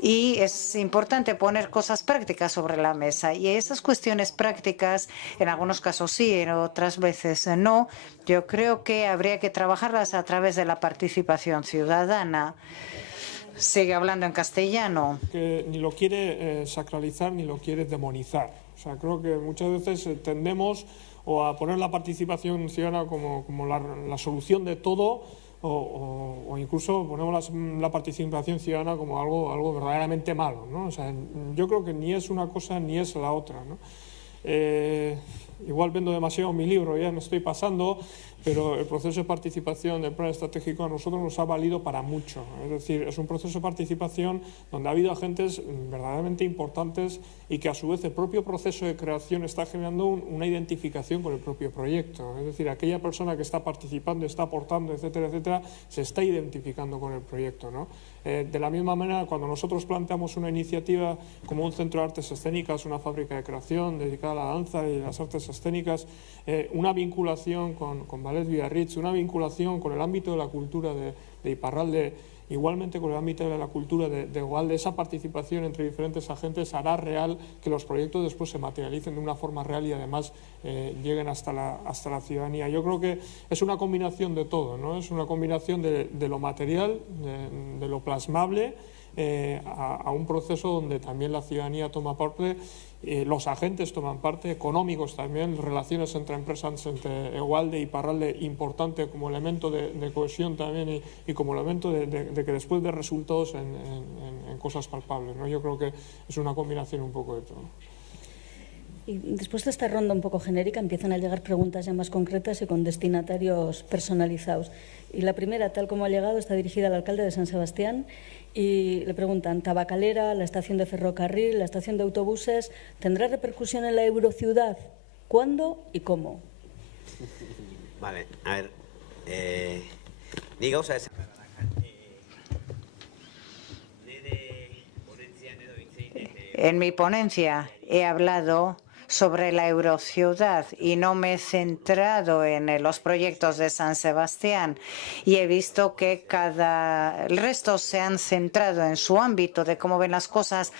y es importante poner cosas prácticas sobre la mesa. Y esas cuestiones prácticas, en algunos casos sí, en otras veces no, yo creo que habría que trabajarlas a través de la participación ciudadana. Sigue hablando en castellano. Que ni lo quiere sacralizar ni lo quiere demonizar. O sea, creo que muchas veces tendemos o a poner la participación ciudadana como la solución de todo o incluso ponemos la participación ciudadana como algo verdaderamente malo, ¿no? O sea, yo creo que ni es una cosa ni es la otra, ¿no? Igual vendo demasiado mi libro, ya me estoy pasando, pero el proceso de participación del plan estratégico a nosotros nos ha valido para mucho. Es decir, es un proceso de participación donde ha habido agentes verdaderamente importantes y que a su vez el propio proceso de creación está generando una identificación con el propio proyecto. Es decir, aquella persona que está participando, está aportando, etcétera, etcétera, se está identificando con el proyecto, ¿no? De la misma manera, cuando nosotros planteamos una iniciativa como un centro de artes escénicas, una fábrica de creación dedicada a la danza y las artes escénicas, una vinculación con Ballet Biarritz, una vinculación con el ámbito de la cultura de Iparralde, igualmente con el ámbito de la cultura de Egualde, esa participación entre diferentes agentes hará real que los proyectos después se materialicen de una forma real y además lleguen hasta la ciudadanía. Yo creo que es una combinación de todo, ¿no? Es una combinación de lo material, de lo plasmable, a un proceso donde también la ciudadanía toma parte, los agentes toman parte, económicos también, relaciones entre empresas, entre Egualde y Iparralde, importante como elemento de cohesión también y como elemento de que después de resultados en cosas palpables, ¿no? Yo creo que es una combinación un poco de todo. Y después de esta ronda un poco genérica empiezan a llegar preguntas ya más concretas y con destinatarios personalizados. Y la primera, tal como ha llegado, está dirigida al alcalde de San Sebastián y le preguntan, Tabacalera, la estación de ferrocarril, la estación de autobuses, ¿tendrá repercusión en la Eurociudad? ¿Cuándo y cómo? Vale, a ver, diga, En mi ponencia he hablado sobre la Eurociudad y no me he centrado en los proyectos de San Sebastián y he visto que el resto se han centrado en su ámbito de cómo ven las cosas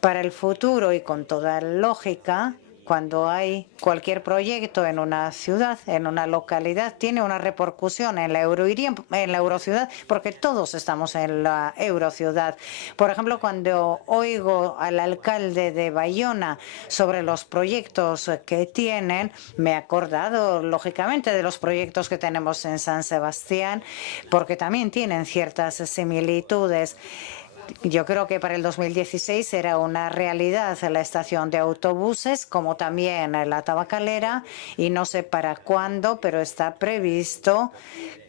para el futuro y con toda lógica. Cuando hay cualquier proyecto en una ciudad, en una localidad, tiene una repercusión en la Eurociudad, porque todos estamos en la Eurociudad. Por ejemplo, cuando oigo al alcalde de Bayona sobre los proyectos que tienen, me he acordado, lógicamente, de los proyectos que tenemos en San Sebastián, porque también tienen ciertas similitudes. Yo creo que para el 2016 era una realidad la estación de autobuses, como también la Tabacalera, y no sé para cuándo, pero está previsto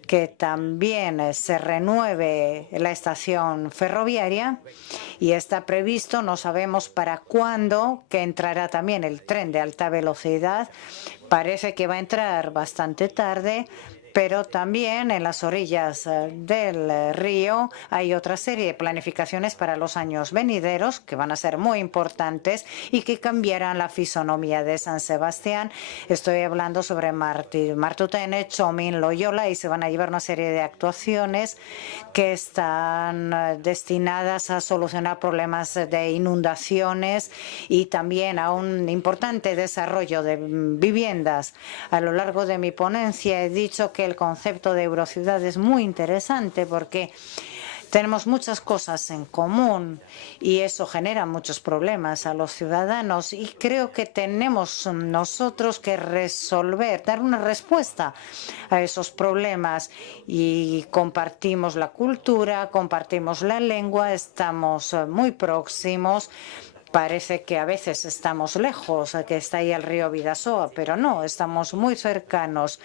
que también se renueve la estación ferroviaria y está previsto, no sabemos para cuándo, que entrará también el tren de alta velocidad. Parece que va a entrar bastante tarde, pero también en las orillas del río hay otra serie de planificaciones para los años venideros que van a ser muy importantes y que cambiarán la fisonomía de San Sebastián. Estoy hablando sobre Martutene, Chomin, Loyola y se van a llevar una serie de actuaciones que están destinadas a solucionar problemas de inundaciones y también a un importante desarrollo de viviendas. A lo largo de mi ponencia he dicho que el concepto de Eurociudad es muy interesante porque Tenemos muchas cosas en común y eso genera muchos problemas a los ciudadanos y creo que tenemos nosotros que resolver, dar una respuesta a esos problemas y compartimos la cultura, compartimos la lengua, estamos muy próximos. Parece que a veces estamos lejos, que está ahí el río Bidasoa, pero no, estamos muy cercanos.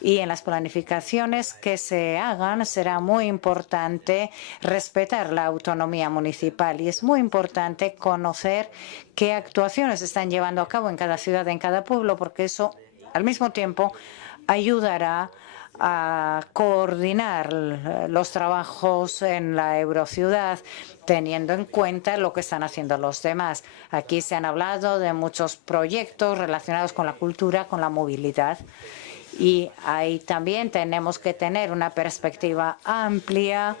Y en las planificaciones que se hagan será muy importante respetar la autonomía municipal y es muy importante conocer qué actuaciones se están llevando a cabo en cada ciudad, en cada pueblo, porque eso al mismo tiempo ayudará a coordinar los trabajos en la Eurociudad, teniendo en cuenta lo que están haciendo los demás. Aquí se han hablado de muchos proyectos relacionados con la cultura, con la movilidad. Y ahí también tenemos que tener una perspectiva amplia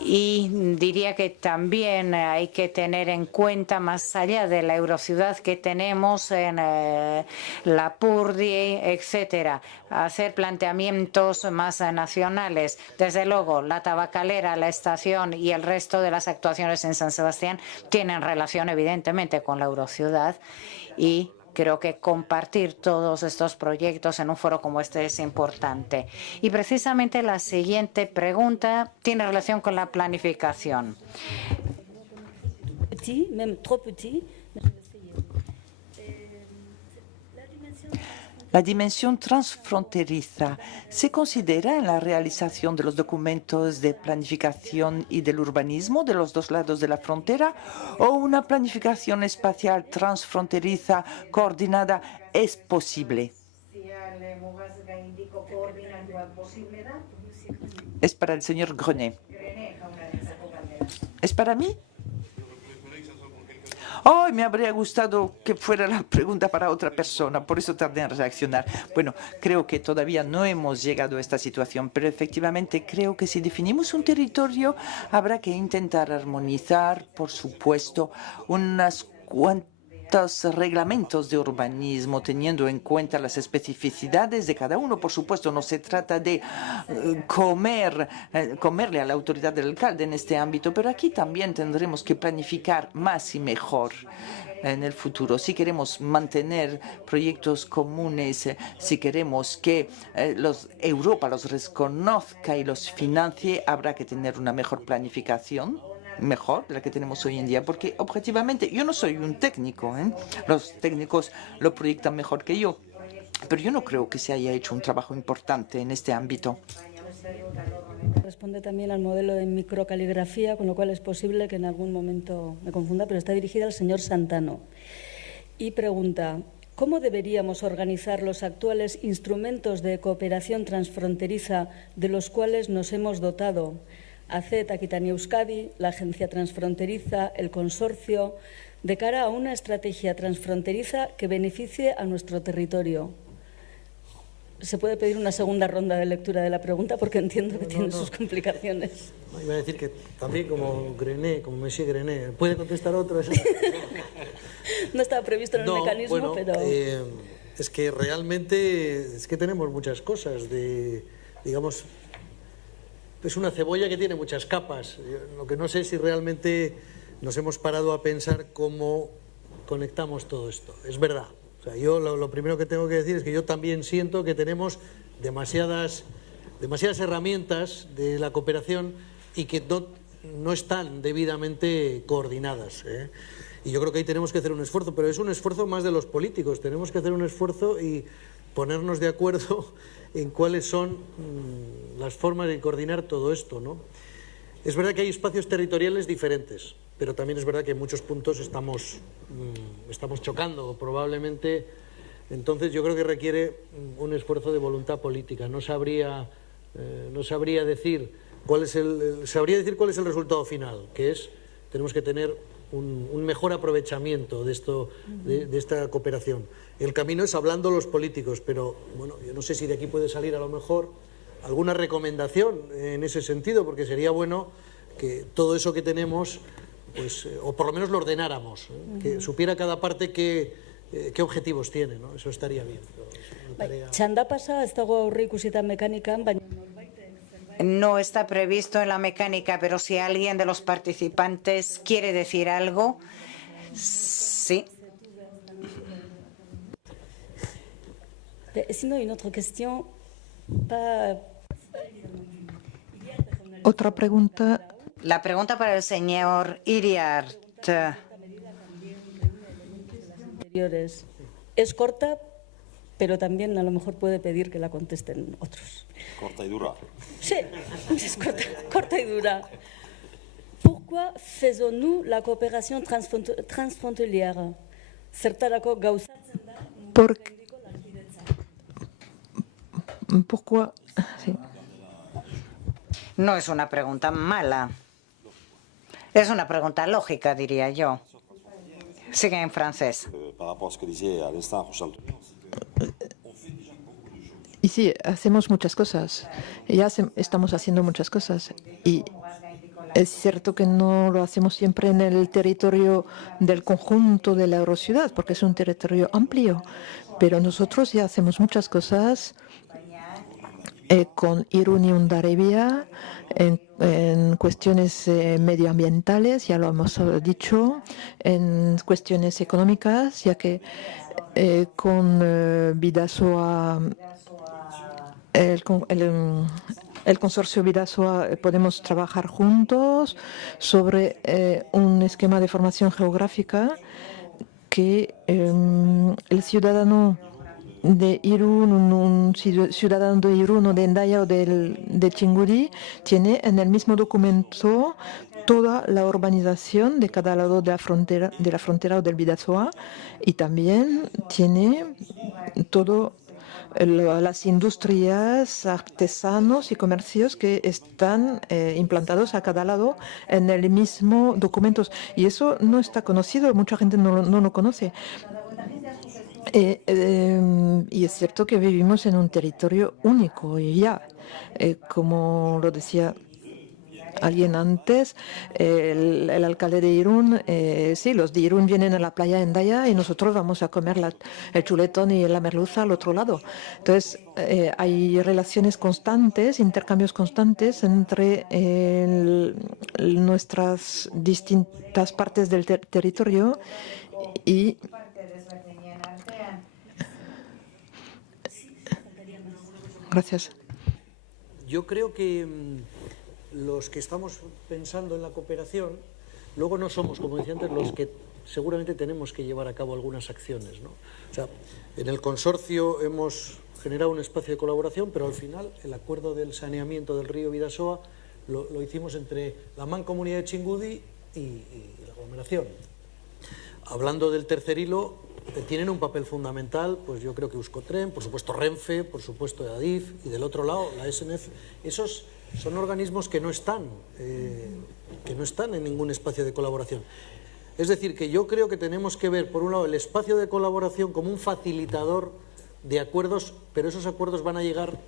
y diría que también hay que tener en cuenta, más allá de la Eurociudad que tenemos en la Purdi, etcétera, hacer planteamientos más nacionales. Desde luego, la tabacalera, la estación y el resto de las actuaciones en San Sebastián tienen relación, evidentemente, con la Eurociudad y creo que compartir todos estos proyectos en un foro como este es importante. Y precisamente la siguiente pregunta tiene relación con la planificación. La dimensión transfronteriza se considera en la realización de los documentos de planificación y del urbanismo de los dos lados de la frontera, o una planificación espacial transfronteriza coordinada es posible. Es para el señor Grenet. ¿Es para mí? Oh, me habría gustado que fuera la pregunta para otra persona, por eso tardé en reaccionar. Bueno, creo que todavía no hemos llegado a esta situación, pero efectivamente creo que si definimos un territorio habrá que intentar armonizar, por supuesto, unas cuantas reglamentos de urbanismo, teniendo en cuenta las especificidades de cada uno. Por supuesto, no se trata de comerle a la autoridad del alcalde en este ámbito, pero aquí también tendremos que planificar más y mejor en el futuro. Si queremos mantener proyectos comunes, si queremos que Europa los reconozca y los financie, habrá que tener una mejor planificación, mejor de la que tenemos hoy en día, porque objetivamente yo no soy un técnico, los técnicos lo proyectan mejor que yo, pero yo no creo que se haya hecho un trabajo importante en este ámbito. Responde también al modelo de microcaligrafía, con lo cual es posible que en algún momento me confunda, pero está dirigida al señor Santano. Y pregunta: ¿cómo deberíamos organizar los actuales instrumentos de cooperación transfronteriza de los cuales nos hemos dotado? ACET, Aquitania Euskadi, la Agencia Transfronteriza, el Consorcio, de cara a una estrategia transfronteriza que beneficie a nuestro territorio. ¿Se puede pedir una segunda ronda de lectura de la pregunta? Porque entiendo que tiene sus complicaciones. Iba a decir que también como Grenet, como Monsieur Grenet, ¿puede contestar otro? No estaba previsto en el mecanismo, bueno, pero... es que realmente tenemos muchas cosas digamos, es una cebolla que tiene muchas capas. Lo que no sé es si realmente nos hemos parado a pensar cómo conectamos todo esto. Es verdad. O sea, yo lo primero que tengo que decir es que yo también siento que tenemos demasiadas herramientas de la cooperación y que no están debidamente coordinadas, Y yo creo que ahí tenemos que hacer un esfuerzo, pero es un esfuerzo más de los políticos. Tenemos que hacer un esfuerzo y ponernos de acuerdo en cuáles son las formas de coordinar todo esto, ¿no? Es verdad que hay espacios territoriales diferentes, pero también es verdad que en muchos puntos estamos chocando, probablemente. Entonces yo creo que requiere un esfuerzo de voluntad política. No sabría decir cuál es el resultado final, que es, tenemos que tener un mejor aprovechamiento de esta cooperación. El camino es hablando los políticos, pero bueno, yo no sé si de aquí puede salir a lo mejor alguna recomendación en ese sentido, porque sería bueno que todo eso que tenemos, pues, o por lo menos lo ordenáramos, que supiera cada parte qué objetivos tiene, ¿no? Eso estaría bien. Txanda pasa, ez dago aurre ikusita mekanikan, baina norbaitek zerbait no está previsto en la mecánica, pero si alguien de los participantes quiere decir algo, sí. Sinon, une autre question, pas... Otra pregunta. La pregunta para el señor Iriart. Es corta, pero también a lo mejor puede pedir que la contesten otros. Corta y dura. Sí, es corta y dura. Pourquoi faisons-nous la coopération transfrontalière? Zertarako gauzatzen da Pourquoi? Sí. No es una pregunta mala. Es una pregunta lógica, diría yo. Sigue en francés. Y sí, hacemos muchas cosas. Ya estamos haciendo muchas cosas. Y es cierto que no lo hacemos siempre en el territorio del conjunto de la Eurociudad, porque es un territorio amplio. Pero nosotros ya hacemos muchas cosas con Irún y Hondarribia en cuestiones medioambientales, ya lo hemos dicho, en cuestiones económicas, ya que con Bidasoa, el consorcio Bidasoa podemos trabajar juntos sobre un esquema de formación geográfica que el ciudadano de Irún, un ciudadano de Irún o de Hendaya o de Txingudi tiene en el mismo documento toda la urbanización de cada lado de la frontera o del Bidasoa, y también tiene todo las industrias, artesanos y comercios que están implantados a cada lado en el mismo documento. Y eso no está conocido, mucha gente no lo conoce. Y es cierto que vivimos en un territorio único y ya, como lo decía alguien antes, el alcalde de Irún, sí, los de Irún vienen a la playa de Hendaya y nosotros vamos a comer el chuletón y la merluza al otro lado. Entonces, hay relaciones constantes, intercambios constantes entre nuestras distintas partes del territorio y gracias. Yo creo que los que estamos pensando en la cooperación, luego no somos, como decía antes, los que seguramente tenemos que llevar a cabo algunas acciones, ¿no? O sea, en el consorcio hemos generado un espacio de colaboración, pero al final el acuerdo del saneamiento del río Bidasoa lo hicimos entre la Mancomunidad de Txingudi y la aglomeración. Hablando del tercer hilo, tienen un papel fundamental, pues yo creo que Euskotren, por supuesto Renfe, por supuesto Adif, y del otro lado la SNF. Esos son organismos que no están en ningún espacio de colaboración. Es decir, que yo creo que tenemos que ver, por un lado, el espacio de colaboración como un facilitador de acuerdos, pero esos acuerdos van a llegar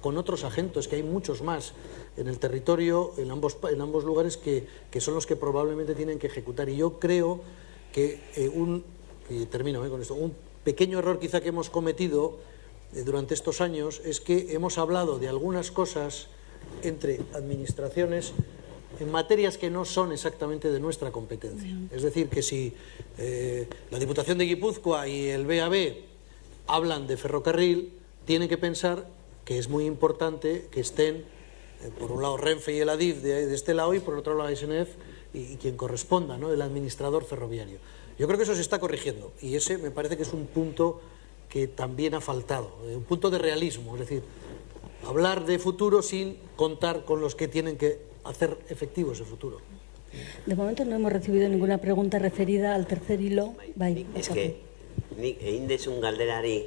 con otros agentes, que hay muchos más en el territorio, en ambos lugares, que son los que probablemente tienen que ejecutar. Y yo creo que y termino con esto, un pequeño error quizá que hemos cometido durante estos años es que hemos hablado de algunas cosas entre administraciones en materias que no son exactamente de nuestra competencia. Es decir, que si la Diputación de Guipúzcoa y el BAB hablan de ferrocarril, tienen que pensar que es muy importante que estén, por un lado Renfe y el Adif de este lado, y por otro lado la SNF y quien corresponda, ¿no?, el administrador ferroviario. Yo creo que eso se está corrigiendo y ese me parece que es un punto que también ha faltado, un punto de realismo, es decir, hablar de futuro sin contar con los que tienen que hacer efectivo ese futuro. De momento no hemos recibido ninguna pregunta referida al tercer hilo. Es que un galderari.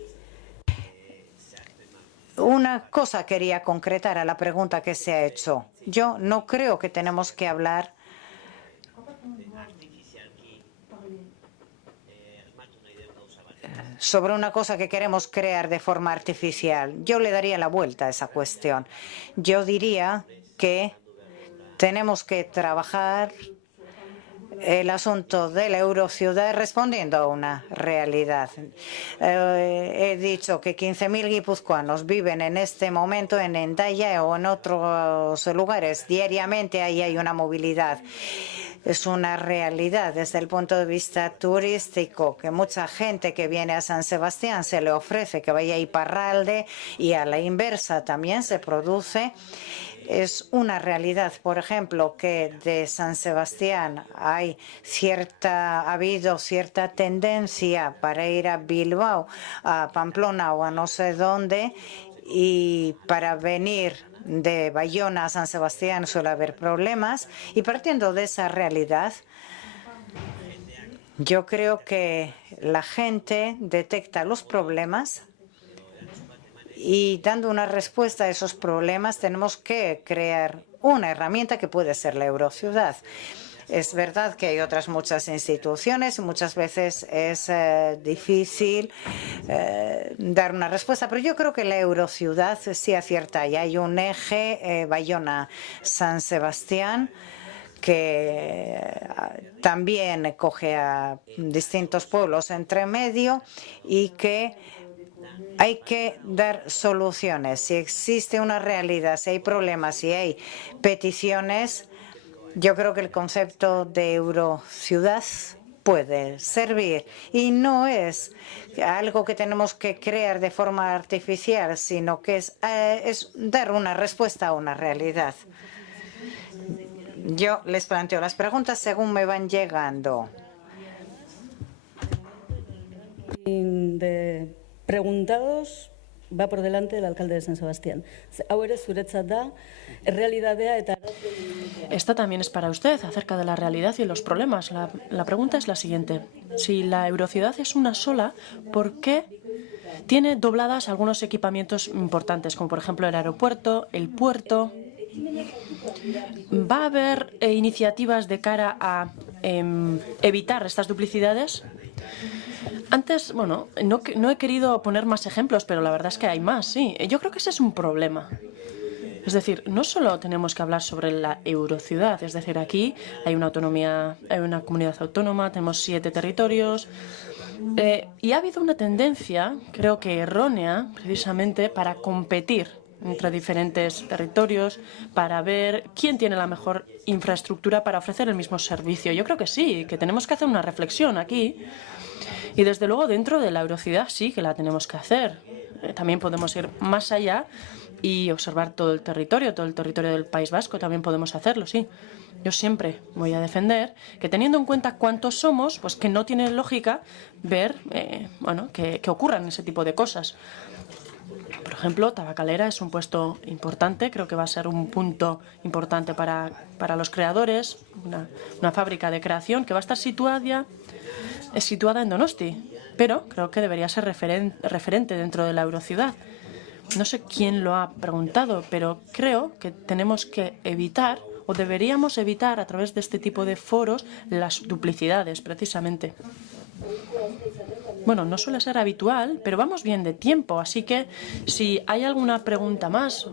Una cosa quería concretar a la pregunta que se ha hecho. Yo no creo que tenemos que hablar sobre una cosa que queremos crear de forma artificial. Yo le daría la vuelta a esa cuestión. Yo diría que tenemos que trabajar el asunto de la Eurociudad respondiendo a una realidad. He dicho que 15.000 guipuzcoanos viven en este momento en Hendaya o en otros lugares. Diariamente ahí hay una movilidad. Es una realidad desde el punto de vista turístico que mucha gente que viene a San Sebastián se le ofrece que vaya a Iparralde y a la inversa también se produce. Es una realidad, por ejemplo, que de San Sebastián ha habido cierta tendencia para ir a Bilbao, a Pamplona o a no sé dónde, y para venir de Bayona a San Sebastián suele haber problemas. Y partiendo de esa realidad, yo creo que la gente detecta los problemas y dando una respuesta a esos problemas tenemos que crear una herramienta que puede ser la Eurociudad. Es verdad que hay otras muchas instituciones y muchas veces es difícil dar una respuesta, pero yo creo que la Eurociudad sí acierta. Y hay un eje Bayona-San Sebastián que también coge a distintos pueblos entre medio y que hay que dar soluciones. Si existe una realidad, si hay problemas, si hay peticiones, yo creo que el concepto de Eurociudad puede servir y no es algo que tenemos que crear de forma artificial, sino que es dar una respuesta a una realidad. Yo les planteo las preguntas según me van llegando. De preguntados va por delante el alcalde de San Sebastián. Ahora zuretzat da realidadea eta... Esta también es para usted, acerca de la realidad y los problemas. La pregunta es la siguiente. Si la Eurociudad es una sola, ¿por qué tiene dobladas algunos equipamientos importantes, como por ejemplo el aeropuerto, el puerto? ¿Va a haber iniciativas de cara a evitar estas duplicidades? Antes, bueno, no he querido poner más ejemplos, pero la verdad es que hay más, sí. Yo creo que ese es un problema. Es decir, no solo tenemos que hablar sobre la Eurociudad, es decir, aquí hay una autonomía, hay una comunidad autónoma, tenemos 7 territorios, y ha habido una tendencia, creo que errónea, precisamente, para competir entre diferentes territorios, para ver quién tiene la mejor infraestructura para ofrecer el mismo servicio. Yo creo que sí, que tenemos que hacer una reflexión aquí. Y desde luego dentro de la Eurociudad sí que la tenemos que hacer. También podemos ir más allá y observar todo el territorio del País Vasco también podemos hacerlo, sí. Yo siempre voy a defender que teniendo en cuenta cuántos somos, pues que no tiene lógica ver que ocurran ese tipo de cosas. Por ejemplo, Tabakalera es un puesto importante, creo que va a ser un punto importante para los creadores, una fábrica de creación que va a estar situada en Donosti, pero creo que debería ser referente dentro de la Eurociudad. No sé quién lo ha preguntado, pero creo que tenemos que evitar, o deberíamos evitar a través de este tipo de foros, las duplicidades, precisamente. Bueno, no suele ser habitual, pero vamos bien de tiempo, así que si hay alguna pregunta más...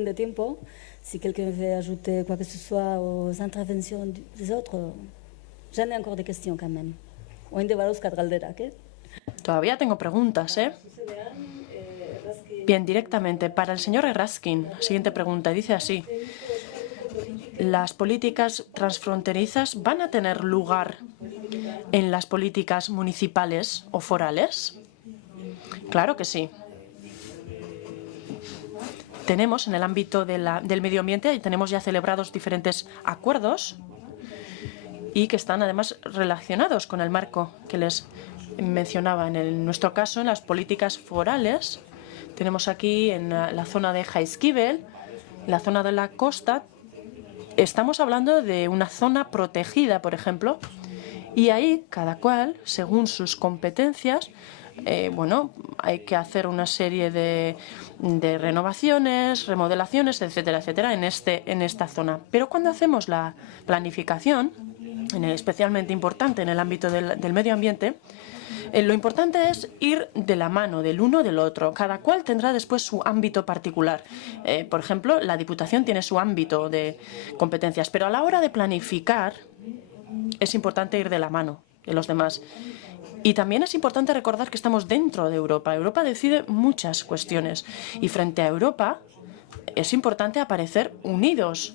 De tiempo, si quelqu'un veut ajouter quoi que ce soit aux interventions des autres, j'en ai encore des questions quand même. Todavía tengo preguntas, ¿eh? Bien, directamente. Para el señor Erraskin, siguiente pregunta. Dice así. ¿Las políticas transfronterizas van a tener lugar en las políticas municipales o forales? Claro que sí. Tenemos en el ámbito del medio ambiente, tenemos ya celebrados diferentes acuerdos y que están además relacionados con el marco que les mencionaba. En nuestro caso, en las políticas forales, tenemos aquí en la zona de Jaizkibel, la zona de la costa, estamos hablando de una zona protegida, por ejemplo, y ahí cada cual, según sus competencias, hay que hacer una serie de renovaciones, remodelaciones, etcétera, etcétera, en esta zona. Pero cuando hacemos la planificación, especialmente importante en el ámbito del medio ambiente, lo importante es ir de la mano del uno del otro. Cada cual tendrá después su ámbito particular. Por ejemplo, la Diputación tiene su ámbito de competencias, pero a la hora de planificar es importante ir de la mano de los demás. Y también es importante recordar que estamos dentro de Europa. Europa decide muchas cuestiones y frente a Europa es importante aparecer unidos,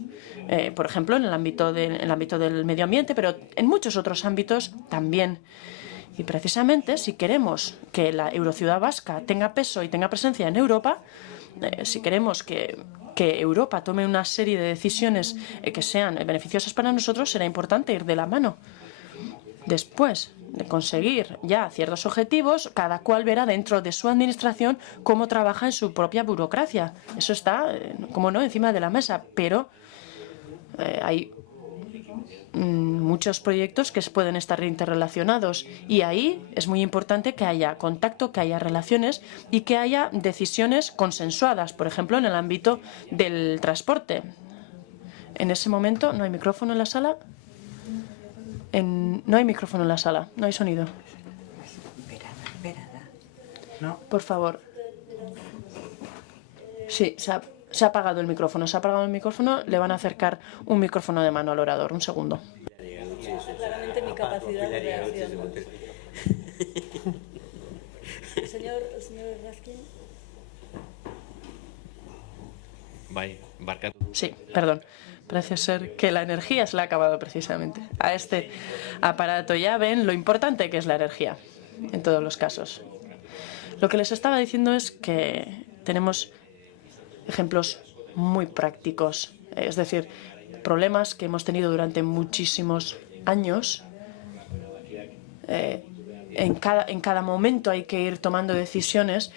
por ejemplo, en el ámbito del medio ambiente, pero en muchos otros ámbitos también. Y precisamente si queremos que la Eurociudad vasca tenga peso y tenga presencia en Europa, si queremos que Europa tome una serie de decisiones que sean beneficiosas para nosotros, será importante ir de la mano. Después de conseguir ya ciertos objetivos, cada cual verá dentro de su administración cómo trabaja en su propia burocracia. Eso está, como no, encima de la mesa, pero hay muchos proyectos que pueden estar interrelacionados y ahí es muy importante que haya contacto, que haya relaciones y que haya decisiones consensuadas, por ejemplo, en el ámbito del transporte. En ese momento, ¿no hay micrófono en la sala? No hay micrófono en la sala, no hay sonido. Por favor. Sí, se ha apagado el micrófono. Se ha apagado el micrófono, le van a acercar un micrófono de mano al orador. Un segundo. Claramente mi capacidad de reacción. El señor Raskin. Sí, perdón. Parece ser que la energía se le ha acabado precisamente a este aparato. Ya ven lo importante que es la energía en todos los casos. Lo que les estaba diciendo es que tenemos ejemplos muy prácticos, es decir, problemas que hemos tenido durante muchísimos años. En cada momento hay que ir tomando decisiones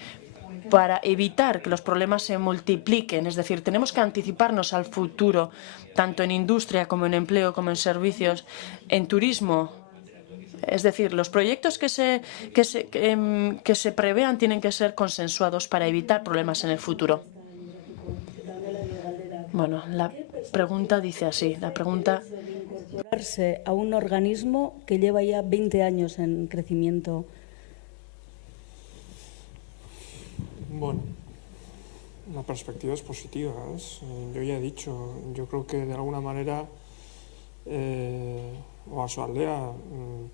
para evitar que los problemas se multipliquen. Es decir, tenemos que anticiparnos al futuro, tanto en industria como en empleo, como en servicios, en turismo. Es decir, los proyectos que se prevean tienen que ser consensuados para evitar problemas en el futuro. Bueno, la pregunta dice así. La pregunta... a un organismo que lleva ya 20 años en crecimiento. Bueno, la perspectiva es positiva. Yo ya he dicho, yo creo que de alguna manera Oarsoaldea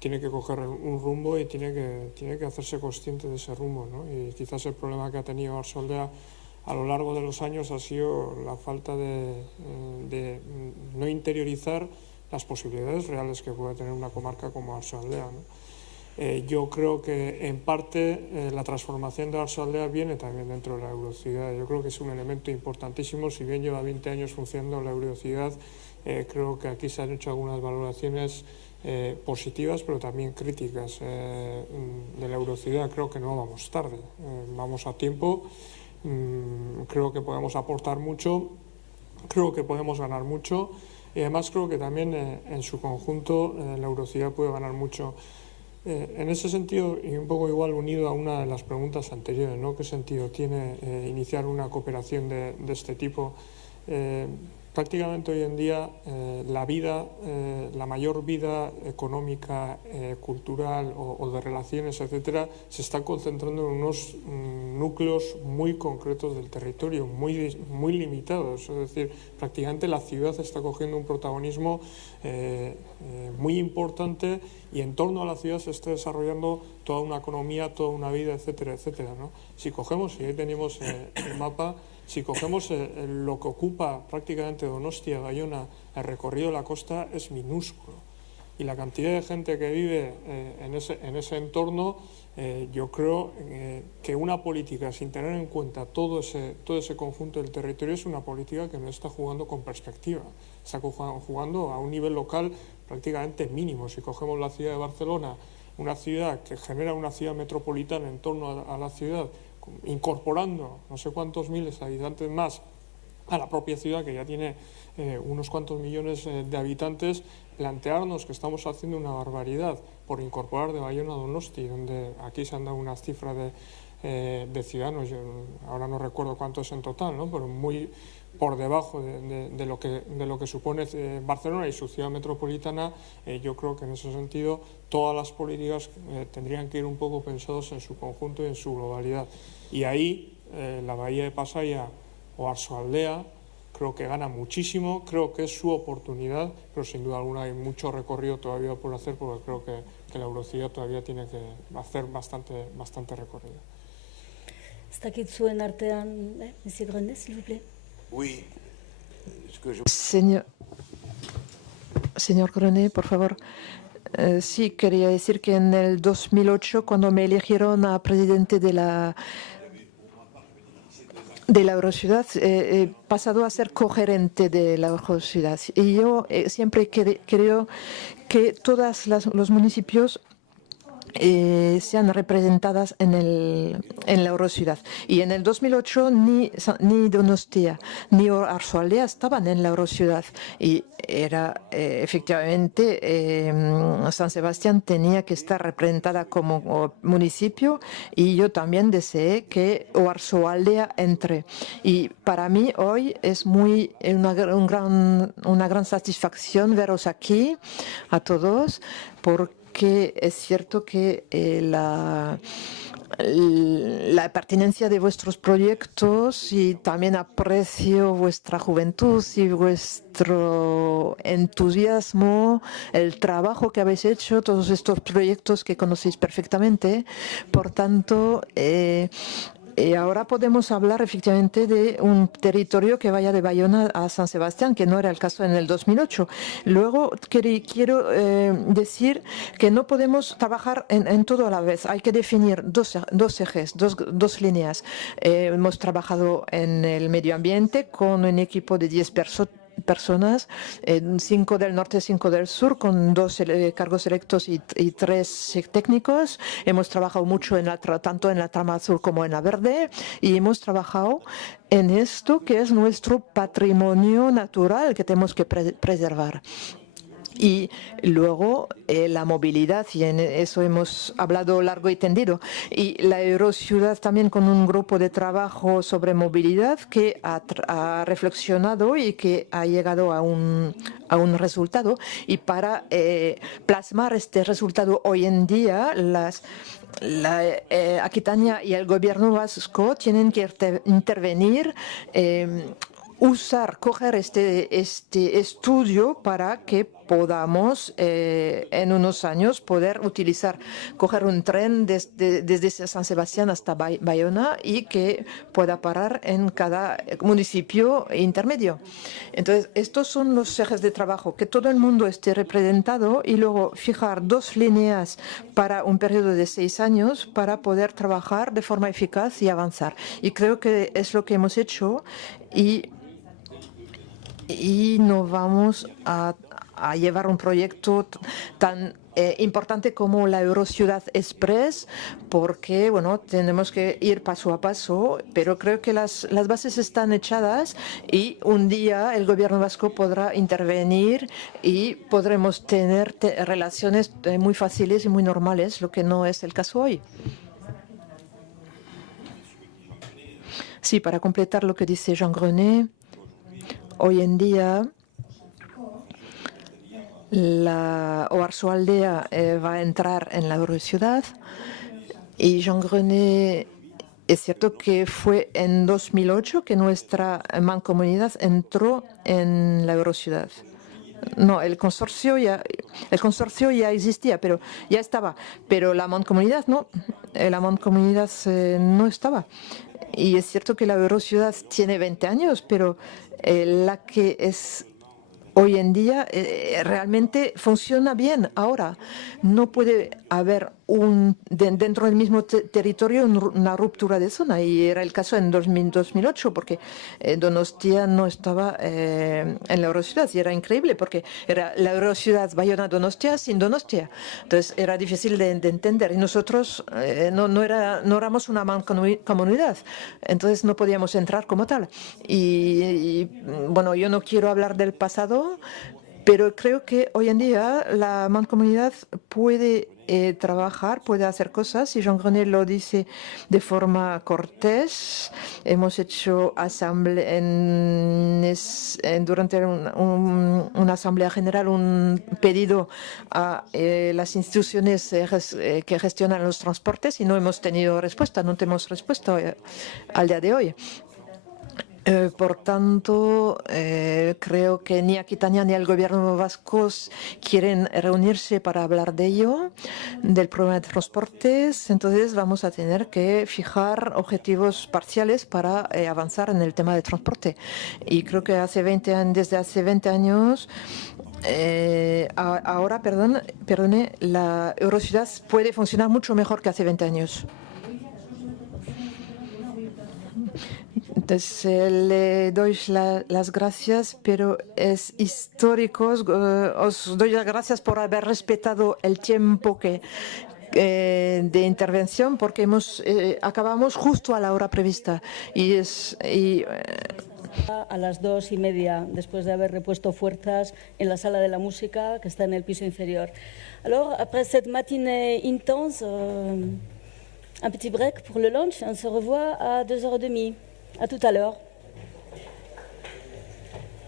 tiene que coger un rumbo y tiene que hacerse consciente de ese rumbo, ¿no? Y quizás el problema que ha tenido Oarsoaldea a lo largo de los años ha sido la falta de no interiorizar las posibilidades reales que puede tener una comarca como Oarsoaldea, ¿no? Yo creo que en parte la transformación de Oarsoaldea viene también dentro de la Eurociudad. Yo creo que es un elemento importantísimo. Si bien lleva 20 años funcionando la Eurociudad, creo que aquí se han hecho algunas valoraciones positivas, pero también críticas de la Eurociudad. Creo que no vamos tarde, vamos a tiempo. Creo que podemos aportar mucho, creo que podemos ganar mucho y además creo que también en su conjunto la Eurociudad puede ganar mucho. En ese sentido, y un poco igual unido a una de las preguntas anteriores, ¿no? ¿Qué sentido tiene iniciar una cooperación de este tipo? Prácticamente hoy en día la mayor vida económica, cultural o de relaciones, etcétera, se está concentrando en unos núcleos muy concretos del territorio, muy limitados. Es decir, prácticamente la ciudad está cogiendo un protagonismo muy importante y en torno a la ciudad se está desarrollando toda una economía, toda una vida, etcétera, etcétera, ¿no? Si cogemos, y ahí tenemos el mapa, si cogemos lo que ocupa prácticamente Donostia, Bayona, el recorrido de la costa es minúsculo. Y la cantidad de gente que vive en ese entorno, yo creo que una política sin tener en cuenta todo ese conjunto del territorio es una política que no está jugando con perspectiva. Está jugando a un nivel local prácticamente mínimo. Si cogemos la ciudad de Barcelona, una ciudad que genera una ciudad metropolitana en torno a la ciudad, incorporando no sé cuántos miles de habitantes más a la propia ciudad que ya tiene unos cuantos millones de habitantes, plantearnos que estamos haciendo una barbaridad por incorporar de Bayona a Donosti, donde aquí se han dado unas cifras de ciudadanos, yo ahora no recuerdo cuántos en total, ¿no? Pero muy por debajo de lo que supone Barcelona y su ciudad metropolitana. Yo creo que en ese sentido todas las políticas tendrían que ir un poco pensados en su conjunto y en su globalidad. Y ahí la bahía de Pasaia o Oarsoaldea creo que gana muchísimo, creo que es su oportunidad, pero sin duda alguna hay mucho recorrido todavía por hacer, porque creo que la Eurociudad todavía tiene que hacer bastante recorrido. Ez dakit zuen artean, Monsieur Grenet, s'il vous plaît. Oui. Señor Grenet, por favor. Sí, quería decir que en el 2008, cuando me eligieron a presidente de la Eurociudad, he pasado a ser cogerente de la Eurociudad. Y yo siempre creo que todos los municipios sean representadas en la Eurociudad. Y en el 2008 ni Donostia ni Oarsoaldea estaban en la Eurociudad. Y era efectivamente San Sebastián tenía que estar representada como municipio, y yo también deseé que Oarsoaldea entre. Y para mí hoy es una gran satisfacción veros aquí a todos, porque es cierto que la pertinencia de vuestros proyectos, y también aprecio vuestra juventud y vuestro entusiasmo, el trabajo que habéis hecho, todos estos proyectos que conocéis perfectamente. Por tanto, ahora podemos hablar efectivamente de un territorio que vaya de Bayona a San Sebastián, que no era el caso en el 2008. Luego quiero decir que no podemos trabajar en todo a la vez. Hay que definir dos ejes, dos líneas. Hemos trabajado en el medio ambiente con un equipo de 10 personas, 5 del norte, 5 del sur, con 2 cargos electos y 3 técnicos. Hemos trabajado mucho tanto en la trama azul como en la verde, y hemos trabajado en esto que es nuestro patrimonio natural que tenemos que preservar. Y luego la movilidad, y en eso hemos hablado largo y tendido. Y la Eurociudad también, con un grupo de trabajo sobre movilidad que ha reflexionado y que ha llegado a un resultado. Y para plasmar este resultado hoy en día, la Aquitania y el gobierno vasco tienen que intervenir, coger este estudio para que podamos en unos años poder coger un tren desde San Sebastián hasta Bayona, y que pueda parar en cada municipio intermedio. Entonces, estos son los ejes de trabajo, que todo el mundo esté representado, y luego fijar 2 líneas para un periodo de 6 años para poder trabajar de forma eficaz y avanzar. Y creo que es lo que hemos hecho, y no vamos a llevar un proyecto tan importante como la Eurociudad Express, porque tenemos que ir paso a paso, pero creo que las bases están echadas, y un día el gobierno vasco podrá intervenir y podremos tener relaciones muy fáciles y muy normales, lo que no es el caso hoy. Sí, para completar lo que dice Jean Grenet, hoy en día la Oarsoaldea va a entrar en la Eurociudad, y Jean Grenet, es cierto que fue en 2008 que nuestra mancomunidad entró en la Eurociudad. No, el consorcio ya existía, pero ya estaba, pero la mancomunidad no, no estaba. Y es cierto que la Eurociudad tiene 20 años, pero la que es hoy en día realmente funciona bien. Ahora no puede haber dentro del mismo territorio una ruptura de zona, y era el caso en 2008, porque Donostia no estaba en la Eurociudad, y era increíble porque era la Eurociudad Bayona-Donostia sin Donostia. Entonces era difícil de entender, y nosotros no éramos una mancomunidad, entonces no podíamos entrar como tal. Y yo no quiero hablar del pasado, pero creo que hoy en día la mancomunidad puede trabajar, puede hacer cosas, y Jean Grenet lo dice de forma cortés. Hemos hecho durante una asamblea general un pedido a las instituciones que gestionan los transportes, y no hemos tenido respuesta, no tenemos respuesta al día de hoy. Por tanto, creo que ni Aquitania ni el gobierno vasco quieren reunirse para hablar de ello, del problema de transportes. Entonces vamos a tener que fijar objetivos parciales para avanzar en el tema de transporte. Y creo que desde hace 20 años, ahora, perdone, la Eurociudad puede funcionar mucho mejor que hace 20 años. Entonces, le doy las gracias, pero es histórico. Os doy las gracias por haber respetado el tiempo de intervención, porque acabamos justo a la hora prevista. A las 2:30, después de haber repuesto fuerzas en la sala de la música, que está en el piso inferior. Alors, après cette matinée intense, un petit break pour le lunch. On se revoit à 2h30. À tout à l'heure.